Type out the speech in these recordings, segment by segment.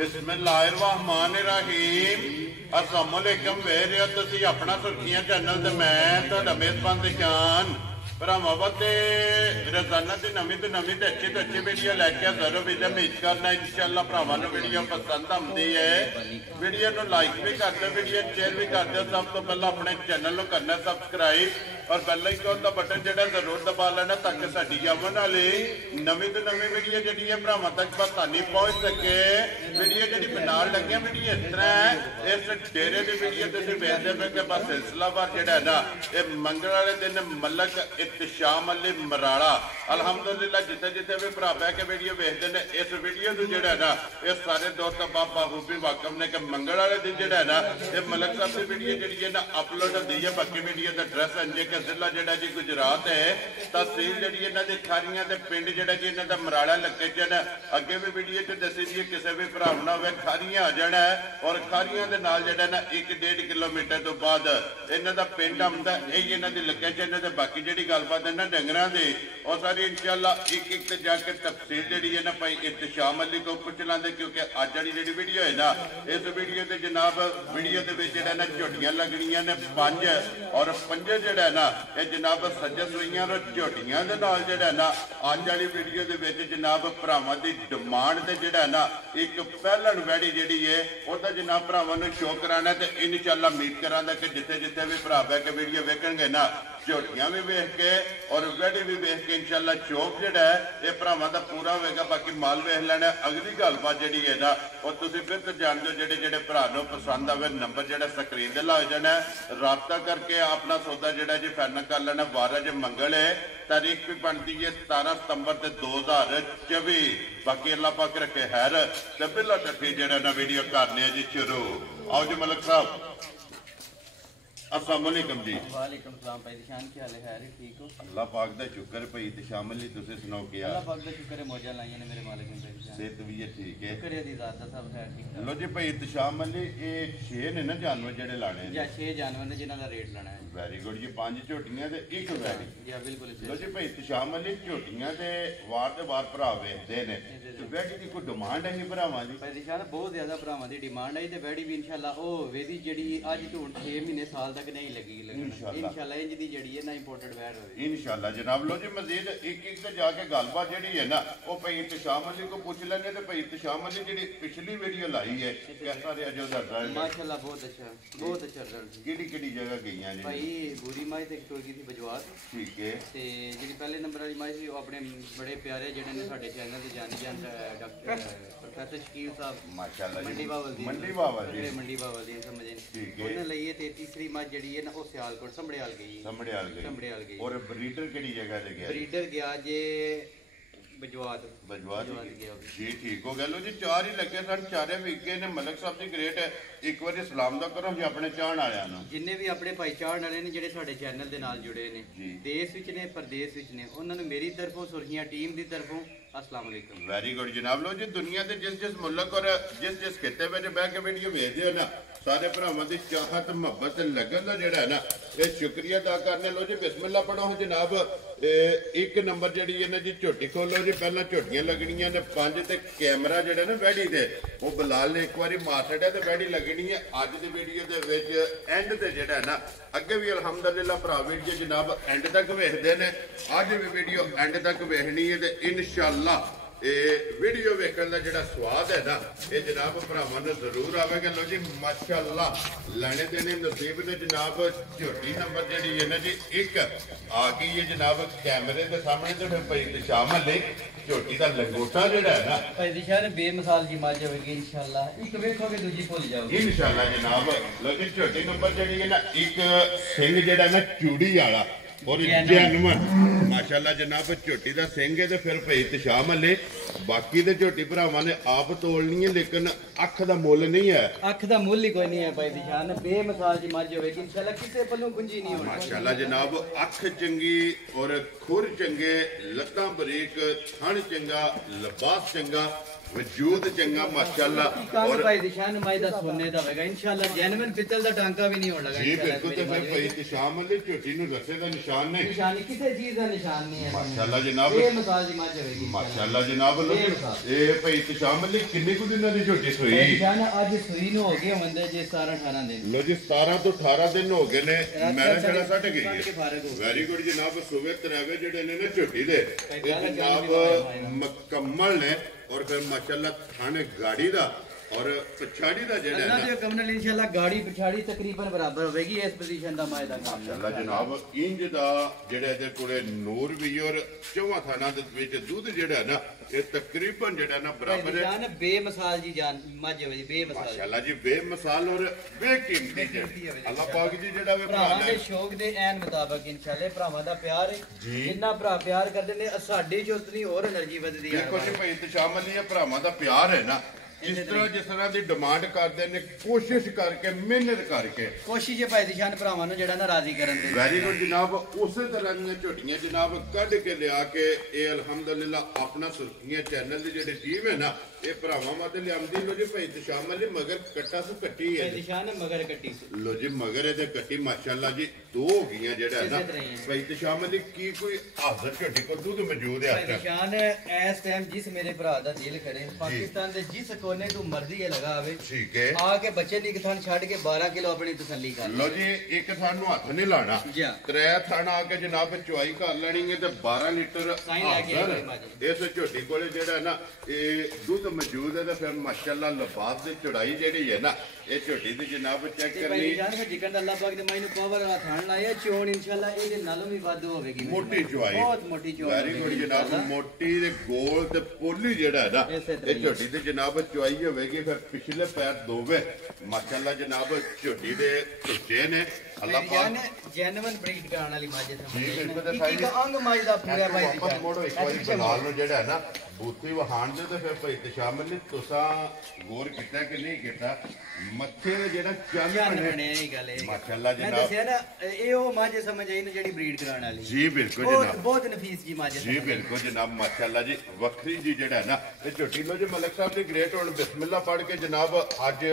बिस्मिल्लाहिर्रहमानिर्रहीम अस्सलाम वालेकुम वेर हो तुसी अपना सुर्खियां चैनल ते मैं तुहाडा मेज़बान दिशान भरावां वास्ते रोजाना की नवीं तो अच्छी वीडियो लैके हाज़र हो वीडियो उम्मीद करना इंशाअल्लाह भरावां नूं वीडियो पसंद आती है। वीडियो को लाइक भी कर दो, वीडियो शेयर भी कर दो। सब तो पहले अपने चैनल को करना सब्सक्राइब और बेल आइकन का बटन जो जरूर दबा लेना ताकि साडी आने वाली नवीं तो नवीं वीडियो जी है भरावां तक आसानी पहुँच सके। वीडियो जी बनान लगे वीडियो इस तरह है, इस डेरे की वीडियो तुम वेखते पे कि बस सिलसिलावार जो है ना ये मंगल वाले दिन मलक इत्तिशाम अली मराड़ा अलहमदुलिल्लाह जिते जिते भी भरा बह के वीडियो वेखते हैं इस वीडियो को जो है ना ये सारे दोस्त बाबूबी वाकफ ने कि मंगल वाले दिन जो है ना ये मलक साहब की वीडियो जी है ना अपलोड होती है। बाकी वीडियो का एड्रैस अंजे के जिला जोड़ा जी गुजरात है, तहसील जी इन्हों की खारियां के पिंड जोड़ा जी इन्हों का मराड़ा लोकेशन है। अगे भी वीडियो च दसी जी किसी भी भरा ना हो खारियां आ जाना है और खारियां के नाल जो ना 1-1.5 किलोमीटर तो बाद इन्हों का पिंड आता यही इन्हों की लोकेशन है। बाकी जी गलबात है ना डंगरां दी और सारी इंशाअल्लाह एक जाके तफसील जी है ना भाई इत्तिशाम अली को पुछ लाते क्योंकि अज वाली जी वीडियो है ना इस वीडियो से जनाब वीडियो के ना झोटियां लगनियां ने 5 और 5 जोड़ा है ना ये जनाब सज्जा सुइयां और झोटियां के नाल जोड़ा ना अज वाली वीडियो के जनाब भरावां की डिमांड से जोड़ा ना एक पहलन वैड़ी जी है वह जनाब भरावां नूं शो कराना तो इंशाअल्लाह उम्मीद करांगा कि जिथे जिथे भी भरा बह के वीडियो वेखणगे ना झोटियां भी वेख के और वैडी भी वेख के इंशाअल्लाह शौक जोड़ा है ये भरावां दा पूरा होगा। बाकी माल वेख लेना। अगली गलबात जी है ना और तुसीं फिर तो जान दो जेडे जेडे भरा नूं पसंद आवे नंबर जो स्क्रीन से लग जाना राबता करके अपना सौदा जोड़ा जी फाइनल कर लेना। 12 जो मंगल है तारीख भी बनती है 17 सितंबर 2024। बाकी अल्लाह पाक रखे हैर ते बिल्ला टट्ठी जो ना वीडियो करने जी शुरू। आओ जी मलिक साहब अस्सलाम वालेकुम जी। वालेकुम सलाम भाई दिशान क्या हाल है? ठीक हो? अल्लाह पाक दा शुक्र भाई इत्तिशाम अली तुसी सुनाओ क्या? अल्लाह पाक दा शुक्र है मौजा लाईयां ने मेरे मालिक ने भाई सेहत भी है ठीक है शुक्र है दी जात दा सब है ठीक है। लो जी भाई इत्तिशाम अली ये 6 ने ना जानवर जेडे लाने या 6 जानवर ने जिन्हां दा रेट लाना है। वेरी गुड जी 5 झोटियां ते 1 वैड़ी। या बिल्कुल लो जी भाई इत्तिशाम अली झोटियां ते वार भरा वेखदे ने ते वैड़ी दी कोई डिमांड है भरावां दी? भाई दिशान बहुत ज्यादा भरावां दी डिमांड है ते वैड़ी भी इंशाअल्लाह ओ वेदी जेडी आज तो 6 महीने साल तक नहीं लगी इंशाअल्लाह इंज दी जेडी है ना इंपोर्टेड वैड होवे इंशाअल्लाह जनाब। लो जी मजीद एक ते जाके गलबात जेडी है ना ओ भाई इत्तिशाम अली को पूछ लेने ते भाई इत्तिशाम अली जेडी पिछली वीडियो लाई है कैसा रहा जो दर्द है? माशाअल्लाह बहुत अच्छा रिजल्ट। केड़ी जगह गईयां जी? भाई बुरी माई ते टोल गई थी बजवात ठीक है ते जेडी पहले नंबर वाली माई सी वो अपने बड़े प्यारे जेडे ने साडे चैनल ते जानी जान डॉक्टर प्रोफेसर शकील साहब माशाअल्लाह मंडी बावल दी मंडी बावल दी समझे ठीक है उन्होंने लई है ते तीसरी माई जेडी है ना ओ सियालकोट संभड़ियाल गई और ब्रीडर केड़ी जगह ते गया? ब्रीडर गया जे बजवात जी ठीक हो गया। लो जी 4 ही लगे सन चारे विके ने मलिक साहब जी ग्रेट है एक बार सलाम दा करो जी अपने चाहण वालियां नूं जिन्ने भी अपने भाई चाहण वाले ने जेडे साडे चैनल दे नाल जुड़े ने देश विच ने परदेश विच ने उन्हां नूं मेरी तरफों सुर्खियां टीम दी तरफों अस्सलाम वालेकुम। वेरी गुड जनाब। लो जी दुनिया के जिस मुल्क और जिस खिते में बह के वीडियो भेजते हो ना सारे भरावां दी चाहत मुहब्बत लगन का जोड़ा है ना ये शुक्रिया अदा करने। लो जी बिस्मिल्लाह पढ़ो जनाब। एक नंबर जी है ना जी झोटी खोलो जी पहला झोटियां लगनियां ने 5 ते कैमरा जोड़ा ना वैड़ी दे वो बिलाल ने एक बार मार छड़िया तो वैड़ी लगनी है। अज की वीडियो के एंड से जोड़ा है ना अगे भी अलहमदुलिल्लाह भरा वीडियो जनाब एंड तक वेखते हैं। अज भी वीडियो एंड तक वेखनी है तो इंशाअल्लाह वीडियो वेखण का जो स्वाद है ना ये जनाब भरावां नूं जरूर आवेगा। लो जी माशाअल्लाह लैने देने नसीब ने जनाब झोटी नंबर जी है ना जी 1 आ गई है जनाब कैमरे के सामने तो फिर भाई इत्तिशाम अली झोटी का लंगोटा जोड़ा है ना भाई दिशान बेमिसाल जी मज होगी इंशाअल्लाह एक वेखोगे दूजी भूल जाओगे इंशाअल्लाह जनाब। लो जी झोटी नंबर जी है ना एक सिंह जेड़ा ना चूड़ी वाला और जानवर माशाअल्लाह जनाब झोटी का सिंह है तो फिर भाई इत्तिशाम अली बाकी तो झोटी भरावां ने आप तोलनी है लेकिन अख का मुल नहीं है। अख का मुल ही कोई नहीं है भाई दिशान बेमिसाल जी मज होगी इंशाअल्लाह किसी पल्लों गुंजी नहीं होनी माशाअल्लाह जनाब। अख चंगी और खुर चंगे लत्तां बरीक थन चंगा लिबास चंगा ਵਜੂਦ ਚੰਗਾ ਮਾਸ਼ਾਅੱਲਾ ਔਰ ਭਾਈ ਦਿਸ਼ਾਨ ਮਾਈ ਦਾ ਸੋਨੇ ਦਾ ਹੋਵੇਗਾ ਇਨਸ਼ਾਅੱਲਾ ਜੈਨੂਇਨ ਪਿੱਤਲ ਦਾ ਟਾਂਕਾ ਵੀ ਨਹੀਂ ਹੋਣ ਲੱਗਾ ਜੀ ਬਿਲਕੁਲ ਤੇ ਫਿਰ ਭਾਈ ਇਤਸ਼ਾਮ ਵਾਲੀ ਝੋਟੀ ਨੂੰ ਰੱਸੇ ਦਾ ਨਿਸ਼ਾਨ ਨਹੀਂ ਨਿਸ਼ਾਨੀ ਕਿਸੇ ਚੀਜ਼ ਦਾ ਨਿਸ਼ਾਨ ਨਹੀਂ ਹੈ ਮਾਸ਼ਾਅੱਲਾ ਜਨਾਬ ਇਹ ਮਿਸਾਲ ਦੀ ਮੱਝ ਹੋਵੇਗੀ ਮਾਸ਼ਾਅੱਲਾ ਜਨਾਬ ਇਹ ਭਾਈ ਇਤਸ਼ਾਮ ਵਾਲੀ ਕਿੰਨੇ ਕੁ ਦਿਨਾਂ ਦੀ ਝੋਟੀ ਸੋਈ ਦਿਸ਼ਾਨ ਅੱਜ ਸੂਈ ਨੂੰ ਹੋ ਗਏ ਹੁੰਦੇ ਜੇ 17 18 ਦਿਨ ਲੋ ਜੀ 17 ਤੋਂ 18 ਦਿਨ ਹੋ ਗਏ ਨੇ ਮੈਂ ਛੜਾ ਛੱਡ ਗਈ ਵੈਰੀ ਗੁੱਡ ਜਨਾਬ ਸੂਵੇ ਤਰਾਵੇ ਜਿਹੜੇ ਨੇ ਨਾ ਝੋਟੀ ਦੇ ਇਹ ਜਨਾਬ ਮੁਕੰਮਲ ਨੇ ਔਰ ਫਿਰ ਮਾਸ਼ਾਅੱਲਾ ਥਾਣੇ ਗਾੜੀ ਦਾ ਔਰ ਪਛਾੜੀ ਦਾ ਜਿਹੜਾ ਅੱਲਾਹ ਦੇ ਹੁਕਮ ਨਾਲ ਇਨਸ਼ਾਅੱਲਾ ਗਾੜੀ ਪਛਾੜੀ ਤਕਰੀਬਨ ਬਰਾਬਰ ਹੋਵੇਗੀ ਇਸ ਪੋਜੀਸ਼ਨ ਦਾ ਮਾਇਦਾ ਕੰਮ ਮਾਸ਼ਾਅੱਲਾ ਜਨਾਬ ਇੰਜ ਦਾ ਜਿਹੜਾ ਇਹਦੇ ਕੋਲੇ ਨੂਰ ਵੀ ਔਰ ਚੌਵਾਂ ਥਾਣਾ ਦੇ ਵਿੱਚ ਦੁੱਧ ਜਿਹੜਾ ਨਾ ਇਹ ਤਕਰੀਬਨ ਜਿਹੜਾ ਨਾ ਬਰਾਬਰ ਹੈ ਜਾਨ ਬੇਮਿਸਾਲ ਜੀ ਜਾਨ ਮੱਝ ਹੋਵੇਗੀ ਬੇਮਿਸਾਲ ਮਾਸ਼ਾਅੱਲਾ ਜੀ ਬੇਮਿਸਾਲ ਔਰ ਬੇਕੀਮਤੀ ਜੀ ਅੱਲਾਹ ਪਾਕ ਜੀ ਜਿਹੜਾ ਵੇ ਭਰਾਵਾਂ ਦੇ ਸ਼ੌਕ ਦੇ ਐਨ ਮੁਤਾਬਕ ਇਨਸ਼ਾਅੱਲਾ ਭਰਾਵਾਂ ਦਾ ਪਿਆਰ ਹੈ ਜਿੰਨਾ ਭਰਾ ਪਿਆਰ ਕਰਦੇ ਨੇ ਸਾਡੀ ਜੋ ਉਤਨੀ ਹੋਰ એનર્ਜੀ ਵੱਧਦੀ ਹੈ ਦੇਖੋ ਜੀ ਭਾਈ ਇਤਸ਼ਾਮ ਅਲੀ ਇਹ ਭਰਾਵਾਂ ਦਾ ਪਿਆਰ ਹੈ ਨਾ ਜਿਸ ਤਰ੍ਹਾਂ ਦੀ ਡਿਮਾਂਡ ਕਰਦੇ ਨੇ ਕੋਸ਼ਿਸ਼ ਕਰਕੇ ਮਿਹਨਤ ਕਰਕੇ ਕੋਸ਼ਿਸ਼ ਹੈ ਭਾਈ ਦਿਸ਼ਾਨ ਭਰਾਵਾਂ ਨੂੰ ਜਿਹੜਾ ਨਾ ਰਾਜ਼ੀ ਕਰਨ ਦੀ ਵੈਰੀ ਗੁੱਡ ਜਨਾਬ ਉਸੇ ਤਰ੍ਹਾਂ ਦੀਆਂ ਝੋਟੀਆਂ ਜਨਾਬ ਕੱਢ ਕੇ ਲਿਆ ਕੇ ਇਹ ਅਲਹਮਦੁਲਿਲਾ ਆਪਣਾ ਸੁਰਖੀਆਂ ਚੈਨਲ ਦੀ ਜਿਹੜੇ ਟੀਮ ਹੈ ਨਾ ਇਹ ਭਰਾਵਾਂ ਵਾਸਤੇ ਲਿਆਂਦੀ ਲੋ ਜੀ ਭਾਈ ਇਤਸ਼ਾਮ ਅਲੀ ਮਗਰ ਕੱਟਾ ਸੁ ਕੱਟੀ ਹੈ ਦਿਸ਼ਾਨ ਮਗਰ ਕੱਟੀ ਲੋ ਜੀ ਮਗਰ ਇਹਦੇ ਕੱਟੀ ਮਾਸ਼ਾਅੱਲਾ ਜੀ ਦੋ ਹੋ ਗਈਆਂ ਜਿਹੜਾ ਨਾ ਭਾਈ ਇਤਸ਼ਾਮ ਅਲੀ ਕੀ ਕੋਈ ਹਾਜ਼ਰ ਝੋਟੀ ਕੋਲ ਦੁੱਧ ਮੌਜੂਦ ਹੈ ਦਿਸ਼ਾਨ ਇਸ ਟਾਈਮ ਜਿਸ ਮੇਰੇ ਭਰਾ ਦਾ ਦਿਲ ਕਰੇ ਪਾਕਿਸਤਾਨ ਦੇ ਜਿਸ ਕੋਨੇ ਤੋਂ ਮਰਜ਼ੀ ਹੈ ਲਗਾ ਆਵੇ ਠੀਕ ਹੈ ਆ ਕੇ ਬੱਚੇ ਦੀ ਥਾਨ ਛੱਡ ਕੇ 12 ਕਿਲੋ ਆਪਣੀ ਤਸੱਲੀ ਕਰ ਲੋ ਜੀ ਇੱਕ ਥਾਨ ਨੂੰ ਹੱਥ ਨਹੀਂ ਲਾਣਾ ਤਰੇ ਥਾਨ ਆ ਕੇ ਜਨਾਬ ਚੁਆਈ ਕਰ ਲੈਣੀ ਹੈ ਤੇ 12 ਲੀਟਰ ਇਸ ਝੋਟੀ ਕੋਲੇ ਜਿਹੜਾ ਨਾ ਇਹ ਦੁੱਧ ਮੌਜੂਦ ਹੈ ਤੇ ਫਿਰ ਮਾਸ਼ਾਅੱਲਾ ਲਫਾਜ਼ ਦੀ ਚੜਾਈ ਜਿਹੜੀ ਹੈ ਨਾ ਇਹ ਝੋਟੀ ਦੀ ਜਨਾਬ ਚੈੱਕ ਕਰਨੀ ਜਾਨ ਫਿਰ ਜਿਕਰ ਦਾ ਅੱਲਾਹ ਪਾਕ ਨੇ ਮੈਨੂੰ ਪਾਵਰ ਵਾਲਾ ਥਾਨ ਲਾਇਆ ਚੋਣ ਇਨਸ਼ਾਅੱਲਾ ਇਹਦੇ ਨਾਲੋਂ ਵੀ ਵੱਧ ਹੋਵੇਗੀ ਮੋਟੀ ਚੁਆਈ ਬਹੁਤ ਮੋਟੀ ਚੋਣ ਵੈਰੀ ਗੁੱਡ ਜਨਾਬ ਮੋਟੀ ਦੇ ਗੋਲ ਤੇ ਪੋਲੀ ਜਿਹੜਾ ਹੈ ਨਾ ਇਹ ਝੋਟੀ ਦੀ ਜਨਾਬ ਚੁਆਈ ਹੋਵੇਗੀ ਫਿਰ ਪਿਛਲੇ ਪੈਰ ਦੋਵੇਂ ਮਾਸ਼ਾਅੱਲਾ ਜਨਾਬ ਝੋਟੀ ਦੇ ਟੁੱਟੇ ਨੇ ਅੱਲਾਹ ਪਾਕ ਜੈਨੂਇਨ ਬਰੀਡ ਕਰਾਉਣ ਵਾਲੀ ਮੱਝ ਹੈ ਇੱਕ ਅੰਗ ਮੱਝ ਦਾ ਪੂਰਾ ਭਾਈ ਵਾਪਸ ਮੋੜੋ ਇੱਕ ਵਾਰੀ ਬਲਾਲ ਨੂੰ ਜਿਹੜਾ ਹੈ ਨਾ ਬੂਥੀ ਵਹਾਣ ਦੇ ਤੇ ਫਿਰ ਭਾਈ ਇਤਸ਼ਾਮ ਅਲੀ ਤੁਸੀਂ ਗੌਰ ਕੀਤਾ ਕਿ ਨਹੀਂ ਕੀਤਾ ਮੱਥੇ ਦੇ ਜਿਹੜਾ ਚੰਨ ਬਣਿਆ ਇਹ ਗੱਲ ਹੈ ਮਾਸ਼ਾਅੱਲਾ ਮੈਂ ਜਨਾਬ ਦੱਸਿਆ ਨਾ ਇਹ ਉਹ ਮੱਝ ਸਮਝ ਆਈ ਨਾ ਜਿਹੜੀ ਬਰੀਡ ਕਰਾਉਣ ਵਾਲੀ ਜੀ ਬਿਲਕੁਲ ਜਨਾਬ ਬਹੁਤ ਨਫੀਸ ਜੀ ਮੱਝ ਜੀ ਬਿਲਕੁਲ ਜਨਾਬ ਮਾਸ਼ਾਅੱਲਾ ਜੀ ਵੱਖਰੀ ਜੀ ਜਿਹੜਾ ਹੈ ਨਾ ਇਹ ਝੋਟੀ ਲੋ ਜੀ ਮਲਕ ਸਾਹਿਬ ਦੀ ਗ੍ਰੇਟ ਹੁਣ ਬਿਸਮਿਲ੍ਲਾ ਪੜ੍ਹ ਕੇ ਜਨਾਬ ਅੱਜ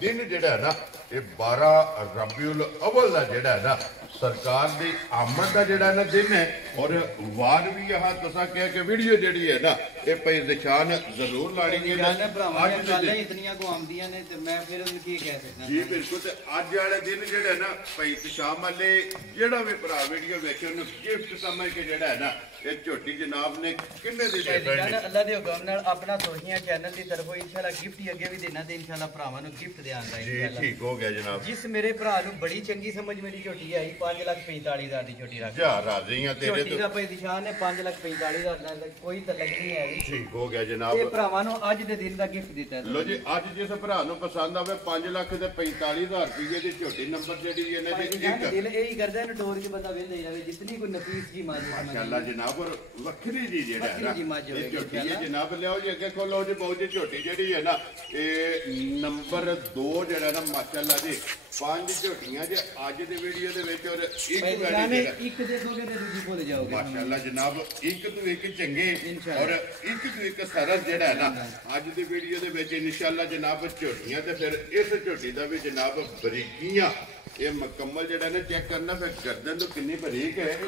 ਦਿਨ ਜਿਹੜਾ ਹੈ ਨਾ ਇਹ 12 ਰਬੀਉਲ ਅਵਲ ਦਾ ਜਿਹੜਾ ਹੈ ਨਾ ਸਰਕਾਰ ਦੀ ਆਮਦ ਦਾ ਜਿਹੜਾ ਨਾ ਦਿਨ ਹੈ ਔਰ ਵਾਰ ਵੀ ਆਹ ਤੁਸੀਂ ਕਿਹਾ ਕਿ ਵੀਡੀਓ ਜਿਹੜੀ ਹੈ ਨਾ ਇਹ ਭਾਈ ਨਿਸ਼ਾਨ ਜ਼ਰੂਰ ਲਾਣੀ ਹੈ ਜਾਨੇ ਭਰਾਵਾਂ ਦੀਆਂ ਗੱਲਾਂ ਇਤਨੀਆਂ ਕੋ ਆਉਂਦੀਆਂ ਨੇ ਤੇ ਮੈਂ ਫਿਰ ਉਹਨੂੰ ਕੀ ਕਹਿ ਸਕਦਾ ਜੀ ਬਿਲਕੁਲ ਤੇ ਅੱਜ ਵਾਲੇ ਦਿਨ ਜਿਹੜਾ ਨਾ ਭਾਈ ਇਤਸ਼ਾਮ ਵਾਲੇ ਜਿਹੜਾ ਵੀ ਭਰਾ ਵੀਡੀਓ ਵੇਖੇ ਉਹਨੂੰ ਗਿਫਟ ਸਮਝ ਕੇ ਜਿਹੜਾ ਹੈ ਨਾ ਇਹ ਝੋਟੀ ਜਨਾਬ ਨੇ ਕਿੰਨੇ ਦੀ ਦੇ ਦਿੱਤੀ ਅੱਲਾਹ ਦੇ ਹੁਕਮ ਨਾਲ ਆਪਣਾ ਸੁਰਖੀਆਂ ਚੈਨਲ ਦੀ ਤਰਫੋਂ ਇਨਸ਼ਾਅੱਲਾ ਗਿਫਟ ਹੀ ਅੱਗੇ ਵੀ ਦੇਣਾ ਤੇ ਇਨਸ਼ਾਅੱਲਾ ਭਰਾਵਾਂ ਨੂੰ ਗਿਫਟ ਦੇਣਾ ਜੀ ਠੀਕ ਹੋ ਗਿਆ ਜਨਾਬ ਜਿਸ ਮੇਰੇ ਭਰਾ ਨੂੰ ਬੜੀ ਚੰਗੀ ਸਮਝ ਮੇਰੀ ਝੋਟੀ ਆਈ 5,45,000 ਦੀ ਝੋਟੀ ਰੱਖ ਜਾ ਰਾਜ਼ੀ ਆ ਤੇਰੇ ਝੋਟੀ ਦਾ ਭਾਈ ਦਿਸ਼ਾਨ ਨੇ 5,45,000 ਦਾ ਕੋਈ ਤਲਕ ਨਹੀਂ ਹੈ ਠੀਕ ਹੋ ਗਿਆ ਜਨਾਬ ਇਹ ਭਰਾਵਾਂ ਨੂੰ ਅੱਜ ਦੇ ਦਿਨ ਦਾ ਗਿਫਟ ਦਿੱਤਾ ਲੋ ਜੀ ਅੱਜ ਜਿਸ ਭਰਾ ਨੂੰ ਪਸੰਦ ਆਵੇ 5,45,000 ਰੁਪਏ ਦੀ ਝੋਟੀ ਨੰਬਰ ਜਿਹੜੀ ਇਹਨੇ ਦੀ ਇੱਕ ਦਿਲ ਇਹੀ ਕਰਦਾ ਇਹਨੂੰ ਟੋਰ ਕੇ ਬੰਦਾ ਵੇਂਦਾ ਹੀ ਰਹੇ ਜਿਤਨੀ ਕੋਈ ਨਫੀਸ ਜੀ ਮਾਜੀ ਮਾਸ਼ਾਅੱਲਾ ਜਨਾਬ ਔਰ ਵੱਖਰੀ ਜੀ ਜਿਹੜਾ ਹੈ ਨਾ ਇਹ ਝੋਟੀ ਹੈ ਜਨਾਬ ਲਿਆਓ ਜੀ ਅੱਗੇ ਖੋਲੋ ਜੀ ਬਹੁਤ ਜੀ ਝੋਟੀ ਜਿਹੜੀ ਹੈ ਨਾ ਇਹ ਨੰਬਰ 2 ਜਿਹੜਾ ਨਾ ਮਾਸ਼ਾਅੱਲਾ ਜੀ 5 ਝੋਟੀਆਂ ਜੇ ਅੱਜ ਦੀ ਵੀਡੀਓ ਦੇ ਵਿੱਚ ਔਰ ਇੱਕ ਦੇਖੋਗੇ ਤੇ ਦੂਜੀ ਭੁੱਲ ਜਾਓਗੇ ਮਾਸ਼ਾਅੱਲਾ ਜਨਾਬ ਇੱਕ ਤੋਂ ਇੱਕ ਚੰਗੇ ਔਰ ਇੱਕ ਤੋਂ ਇੱਕ ਸਰਸ ਜਿਹੜਾ ਹੈ ਨਾ ਅੱਜ ਦੀ ਵੀਡੀਓ ਦੇ ਵਿੱਚ ਇਨਸ਼ਾਅੱਲਾ ਜਨਾਬ ਝੋਟੀਆਂ ਤੇ ਫਿਰ ਇਸ ਝੋਟੀ ਦਾ ਵੀ ਜਨਾਬ ਬਰੀਕੀਆਂ ਇਹ ਮੁਕੰਮਲ ਜਿਹੜਾ ਨਾ ਚੈੱਕ ਕਰਨਾ ਫਿਰ ਗਰਦਨ ਤੋਂ ਕਿੰਨੀ ਬਰੀਕ ਹੈ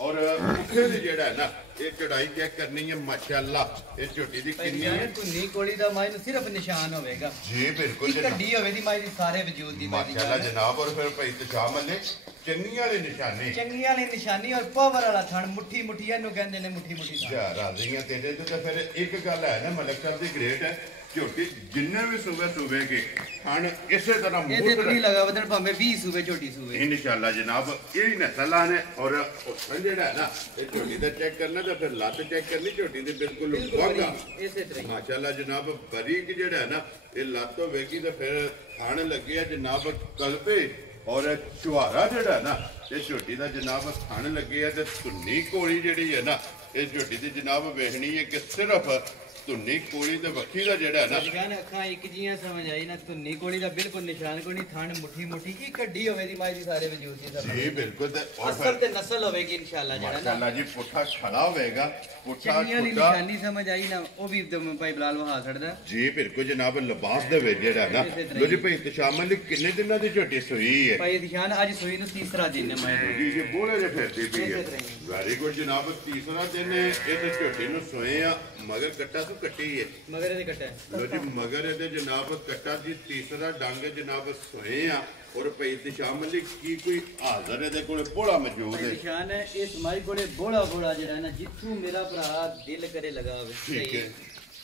ਔਰ ਮੁੱਖੇ ਦੀ ਜਿਹੜਾ ਹੈ ਨਾ ਇਹ ਚੜਾਈ ਚੈੱਕ ਕਰਨੀ ਹੈ ਮਾਸ਼ਾਅੱਲਾ ਇਹ ਝੋਟੀ ਦੀ ਕਿੰਨੀ ਹੈ ਧੁੰਨੀ ਕੋਲੀ ਦਾ ਮਾਈ ਨੂੰ ਸਿਰਫ ਨਿਸ਼ਾਨ ਹੋਵੇਗਾ ਜੀ ਬਿਲਕੁਲ ਜਨਾਬ ਕੱਢੀ ਹੋਵੇ ਦੀ ਮਾਈ ਦੀ ਸਾਰੇ ਵਜੂਦ ਦੀ ਮਾਸ਼ਾਅੱਲਾ ਜਨਾਬ ਔਰ ਫਿਰ ਭਾਈ ਇਤਸ਼ਾਮ ਵਾਲੇ ਚੰਗੀਆਂ ਵਾਲੀ ਨਿਸ਼ਾਨੀ ਚੰਗੀਆਂ ਵਾਲੀ ਨਿਸ਼ਾਨੀ ਔਰ ਪਾਵਰ ਵਾਲਾ ਥਣ ਮੁੱਠੀ ਮੁੱਠੀ ਇਹਨੂੰ ਕਹਿੰਦੇ ਨੇ ਮੁੱਠੀ ਮੁੱਠੀ ਜਾ ਰਾਜ਼ੀਆਂ ਤੇਰੇ ਤੇ ਫਿਰ ਇੱਕ ਗੱਲ ਹੈ ਨਾ ਮਲਕ ਸਾਹਿਬ ਦੀ ਗ੍ਰੇਟ ਹੈ ਝੋਟੀ ਜਿੰਨੇ ਵੀ ਸੂਬੇ ਕੇ ਹਨ ਇਸੇ ਤਰ੍ਹਾਂ ਇਹਦੇ ਨਹੀਂ ਲਗਾ ਵਦਨ ਭਾਵੇਂ 20 ਸੂਬੇ ਝੋਟੀ ਸੂਬੇ ਇਨਸ਼ਾਅੱਲਾ ਜਨਾਬ ਇਹ ਨਸਲਾਂ ਨੇ ਔਰ ਜਿਹੜਾ ਹੈ ਨਾ ਇਹ ਝੋਟੀ ਦਾ ਚੈੱਕ ਕਰਨਾ ਤਾਂ ਫਿਰ ਲੱਤ ਚੈੱਕ ਕਰਨੀ ਝੋਟੀ ਦੇ ਬਿਲਕੁਲ ਵਾਗਾ ਇਸੇ ਤਰ੍ਹਾਂ ਮਾਸ਼ਾਅੱਲਾ ਜਨਾਬ ਬਰੀਕ ਜਿਹੜਾ ਹੈ ਨਾ ਇਹ ਲੱਤ ਹੋਵੇਗੀ ਤਾਂ ਫਿਰ ਥਣ ਲੱਗਿਆ ਜਨਾਬ ਕਲਪੇ ਔਰ ਚੁਹਾਰਾ ਜਿਹੜਾ ਨਾ ਇਹ ਝੋਟੀ ਦਾ ਜਨਾਬ ਥਣ ਲੱਗੇ ਆ ਤੇ ਧੁੰਨੀ ਕੋਲੀ ਜਿਹੜੀ ਹੈ ਨਾ ਇਹ ਝੋਟੀ ਦੀ ਜਨਾਬ ਵੇਖਣੀ ਹੈ ਕਿ ਸਿਰਫ ਧੁੰਨੀ ਕੋਲੀ ਤੇ ਵੱਖੀ ਦਾ ਜਿਹੜਾ ਹੈ ਨਾ ਜਾਨ ਅੱਖਾਂ ਇੱਕ ਜੀਆਂ ਸਮਝ ਆਈ ਨਾ ਧੁੰਨੀ ਕੋਲੀ ਦਾ ਬਿਲਕੁਲ ਨਿਸ਼ਾਨ ਕੋਈ ਨਹੀਂ ਥਣ ਮੁੱਠੀ ਮੁੱਠੀ ਇੱਕ ਹੱਡੀ ਹੋਵੇ ਦੀ ਮਾਈ ਦੀ ਸਾਰੇ ਵਜੂਦ ਦੀ ਸਭ ਜੀ ਬਿਲਕੁਲ ਤੇ ਅਸਲ ਤੇ ਨਸਲ ਹੋਵੇਗੀ ਇਨਸ਼ਾਅੱਲਾ ਜਿਹੜਾ ਮਾਸ਼ਾਅੱਲਾ ਜੀ ਪੁੱਠਾ ਖੜਾ ਹੋਵੇਗਾ ਪੁੱਠਾ ਚੰਗੀਆਂ ਦੀ ਨਿਸ਼ਾਨੀ ਸਮਝ ਆਈ ਨਾ ਉਹ ਵੀ ਭਾਈ ਬਲਾਲ ਵਹਾ ਛੱਡਦਾ ਜੀ ਬਿਲਕੁਲ ਜਨਾਬ ਲਿਬਾਸ ਦੇ ਵਿੱਚ ਜਿਹੜਾ ਨਾ ਲੋ ਜੀ ਭਾਈ ਇਤਸ਼ਾਮ ਅਲੀ ਕਿੰਨੇ ਦਿਨਾਂ ਦੀ ਝੋਟੀ ਸੂਈ ਹੈ ਭਾਈ ਦਿਸ਼ਾਨ ਅੱਜ ਸੂਈ ਨੂੰ ਤੀਸਰਾ ਦਿਨ ਹੈ ਮੈਂ ਜੀ ਜੀ ਬੋਲੇ ਜੇ ਫਿਰਦੀ ਪਈ ਹੈ ਵੈਰੀ ਗੁੱਡ ਜਨਾਬ ਤੀਸਰਾ ਦਿਨ ਇਹਦੇ ਝੋਟੀ ਨੂੰ ਸੋਏ ਆ ਮਗਰ ਕੱਟਾ ਤੋਂ ਕੱਟੀ ਹੈ ਮਗਰ ਇਹਦੇ ਕੱਟਾ ਲੋ ਜੀ ਮਗਰ ਇਹਦੇ ਜਨਾਬ ਕੱਟਾ ਜੀ ਤੀਸਰਾ ਡੰਗ ਜਨਾਬ ਸੋਏ ਆ ਔਰ ਭਾਈ ਇਤਸ਼ਾਮ ਅਲੀ ਕੀ ਕੋਈ ਹਾਜ਼ਰ ਇਹਦੇ ਕੋਲੇ ਬੋਲਾ ਮੌਜੂਦ ਹੈ ਨਿਸ਼ਾਨ ਹੈ ਇਸ ਮਾਈ ਕੋਲੇ ਬੋਲਾ ਜਿਹੜਾ ਨਾ ਜਿੱਥੋਂ ਮੇਰਾ ਭਰਾ ਦਿਲ ਕਰੇ ਲਗਾਵੇ ਠੀਕ ਹੈ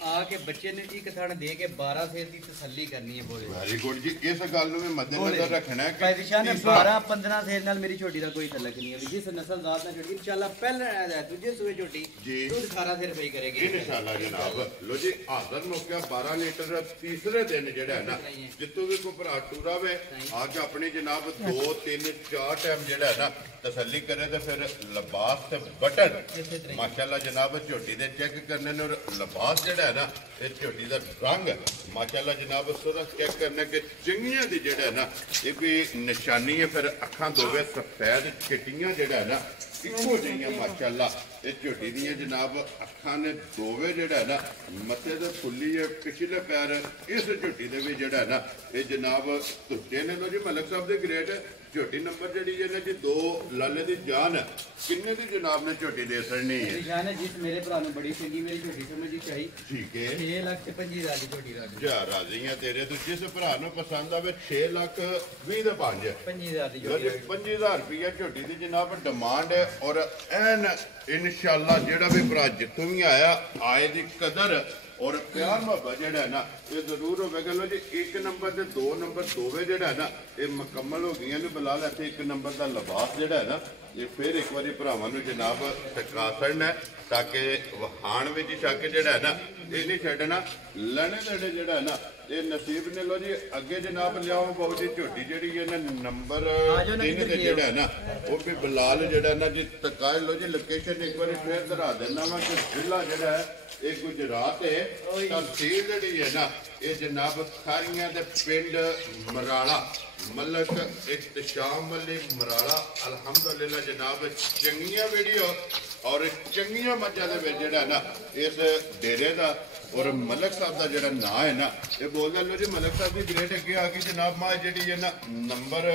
ਆ ਕੇ ਬੱਚੇ ਨੂੰ ਇੱਕ ਥਣ ਦੇ ਕੇ 12 ਫੇਰ ਦੀ ਤਸੱਲੀ ਕਰਨੀ ਹੈ ਬੋਲੇ ਵੈਰੀ ਗੁੱਡ ਜੀ ਇਸ ਗੱਲ ਨੂੰ ਵੀ ਮੱਦੇਨਜ਼ਰ ਰੱਖਣਾ ਹੈ ਭਾਈ ਦਿਸ਼ਾਨ 12-15 ਫੇਰ ਨਾਲ ਮੇਰੀ ਛੋਟੀ ਦਾ ਕੋਈ ਤਲਕ ਨਹੀਂ ਹੈ ਜਿਸ ਨਸਲ ਜ਼ਾਤ ਨਾਲ ਛੋਟੀ ਇਨਸ਼ਾਅੱਲਾ ਪਹਿਲਾਂ ਆਇਆ ਦੂਜੇ ਸੂਏ ਛੋਟੀ ਦੁੱਧ 18 ਫੇਰ ਪਈ ਕਰੇਗੀ ਇਨਸ਼ਾਅੱਲਾ ਜਨਾਬ ਲੋ ਜੀ ਹਾਜ਼ਰ ਮੌਕਾ 12 ਲੀਟਰ ਤੀਸਰੇ ਦਿਨ ਜਿਹੜਾ ਹੈ ਨਾ ਜਿੱਤੋਂ ਵੀ ਕੋਈ ਭਰਾ ਟੂਰਾ ਵੇ ਆ ਕੇ ਆਪਣੀ ਜਨਾਬ 2 3 4 ਟਾਈਮ ਜਿਹੜਾ ਹੈ ਨਾ ਤਸੱਲੀ ਕਰੇ ਤੇ ਫਿਰ ਲਿਬਾਸ ਤੇ ਬਟਨ ਮਾਸ਼ਾਅੱਲਾ ਜਨਾਬ ਝੋਟੀ ਦੇ ਚੈੱਕ ਕਰਨੇ ਨੇ ਔਰ ਲਿਬਾਸ ਜਿਹੜਾ ਹੈ ਨਾ ਇਹ ਝੋਟੀ ਦਾ ਰੰਗ ਮਾਸ਼ਾਅੱਲਾ ਜਨਾਬ ਸੋਰਾ ਚੈੱਕ ਕਰਨਾ ਕਿ ਚੰਗੀਆਂ ਦੀ ਜਿਹੜਾ ਹੈ ਨਾ ਇਹ ਵੀ ਨਿਸ਼ਾਨੀ ਹੈ ਫਿਰ ਅੱਖਾਂ ਦੋਵੇਂ ਸਫੈਦ ਚਿੱਟੀਆਂ ਜਿਹੜਾ ਹੈ ਨਾ ਇੱਕੋ ਜਿਹੀਆਂ ਮਾਸ਼ਾਅੱਲਾ ਇਹ ਝੋਟੀ ਦੀਆਂ ਜਨਾਬ ਅੱਖਾਂ ਨੇ ਦੋਵੇਂ ਜਿਹੜਾ ਹੈ ਨਾ ਮੱਥੇ ਤੇ ਫੁੱਲੀ ਹੈ ਪਿਛਲੇ ਪੈਰ ਇਸ ਝੋਟੀ ਦੇ ਵੀ ਜਿਹੜਾ ਹੈ ਨਾ ਇਹ ਜਨਾਬ ਧੁੱਤੇ ਨੇ ਲੋ ਜੀ ਮਲਕ ਸਾਹਿਬ ਦੇ ਗ੍ਰੇਟ ਝੋਟੀ ਨੰਬਰ ਜਿਹੜੀ ਹੈ ਨਾ ਜੀ 2 ਲਾਲੇ ਦੀ ਜਾਨ ਕਿੰਨੇ ਦੀ ਜਨਾਬ ਨੇ ਝੋਟੀ ਦੇ ਸੜਨੀ ਹੈ ਜਾਨ ਹੈ ਜਿਸ ਮੇਰੇ ਭਰਾ ਨੂੰ ਬੜੀ ਚੰਗੀ ਮੇਰੀ ਝੋਟੀ ਸਮਝੀ ਚਾਹੀ ਠੀਕ ਹੈ 6,25,000 ਦੀ ਝੋਟੀ ਦਾ ਜਾ ਰਾਜ਼ੀ ਆ ਤੇਰੇ ਤੋਂ ਜਿਸ ਭਰਾ ਨੂੰ ਪਸੰਦ ਆਵੇ 6,20,000 ਦਾ 5 25,000 ਦੀ ਲੋ ਜੀ 25,000 ਰੁਪਇਆ ਝੋਟੀ ਦੀ ਜਨਾਬ ਡਿਮਾਂਡ ਹੈ ਔਰ ਐਨ ਇਨਸ਼ਾਅੱਲਾ ਜਿਹੜਾ ਵੀ ਭਰਾ ਜਿੱਥੋਂ ਵੀ ਆਇਆ ਆਏ ਦੀ ਕਦਰ ਔਰ ਪਿਆਰ ਮੁਹੱਬਤ ਜਿਹੜਾ ਹੈ ਨਾ ਇਹ ਜ਼ਰੂਰ ਹੋਵੇਗਾ ਲੋ ਜੀ 1 ਨੰਬਰ ਤੇ 2 ਨੰਬਰ ਦੋਵੇਂ ਜਿਹੜਾ ਹੈ ਨਾ ਇਹ ਮੁਕੰਮਲ ਹੋ ਗਈਆਂ ਨੇ ਬਲਾਲ ਇੱਥੇ 1 ਨੰਬਰ ਦਾ ਲਿਬਾਸ ਜਿਹੜਾ ਹੈ ਨਾ ਇਹ ਫਿਰ ਇੱਕ ਵਾਰੀ ਭਰਾਵਾਂ ਨੂੰ ਜਨਾਬ ਟਕਾ ਛੱਡਣਾ ਤਾਂ ਕਿ ਵਹਾਣ ਵਿੱਚ ਛੱਕ ਜਿਹੜਾ ਹੈ ਨਾ ਇਹ ਨਹੀਂ ਛੱਡਣਾ ਲੈਣੇ ਦੇਣੇ ਜਿਹੜਾ ਹੈ ਨਾ ਇਹ ਨਸੀਬ ਨੇ ਲੋ ਜੀ ਅੱਗੇ ਜਨਾਬ ਲਿਆਓ ਬਹੁਤ ਦੀ ਝੋਟੀ ਜਿਹੜੀ ਹੈ ਨਾ ਨੰਬਰ 3 ਤੇ ਜਿਹੜਾ ਹੈ ਨਾ ਉਹ ਵੀ ਬਲਾਲ ਜਿਹੜਾ ਨਾ ਜੀ ਟਕਾ ਲੋ ਜੀ ਲੋਕੇਸ਼ਨ ਇੱਕ ਵਾਰੀ ਫੇਰ ਦਿਖਾ ਦਿੰਦਾ ਵਾਂ ਕਿ ਜ਼ਿਲ੍ਹਾ ਜਿਹੜਾ ਹੈ ਇਹ ਗੁਜਰਾਤ ਹੈ ਤਹਿਸੀਲ ਜਿਹੜੀ ਹੈ ਨਾ ਇਹ ਜਨਾਬ ਖਾਰੀਆਂ ਦੇ ਪਿੰਡ ਮਰਾਲਾ ਮਲਕ ਇਤਸ਼ਾਮ ਅਲੀ ਮਰਾਲਾ ਅਲਹਮਦੁਲਿਲਾ ਜਨਾਬ ਚੰਗੀਆਂ ਵੀਡੀਓ ਔਰ ਚੰਗੀਆਂ ਮੱਝਾਂ ਦੇ ਵਿੱਚ ਜਿਹੜਾ ਨਾ ਇਸ ਡੇਰੇ ਦਾ ਔਰ ਮਲਕ ਸਾਹਿਬ ਦਾ ਜਿਹੜਾ ਨਾਂ ਹੈ ਨਾ ਇਹ ਬੋਲਦਾ ਲੋ ਜੀ ਮਲਕ ਸਾਹਿਬ ਦੀ ਗ੍ਰੇਡ ਅੱਗੇ ਆ ਗਈ ਜਨਾਬ ਮਾਂ ਜਿਹੜੀ ਹੈ ਨਾ ਨੰਬਰ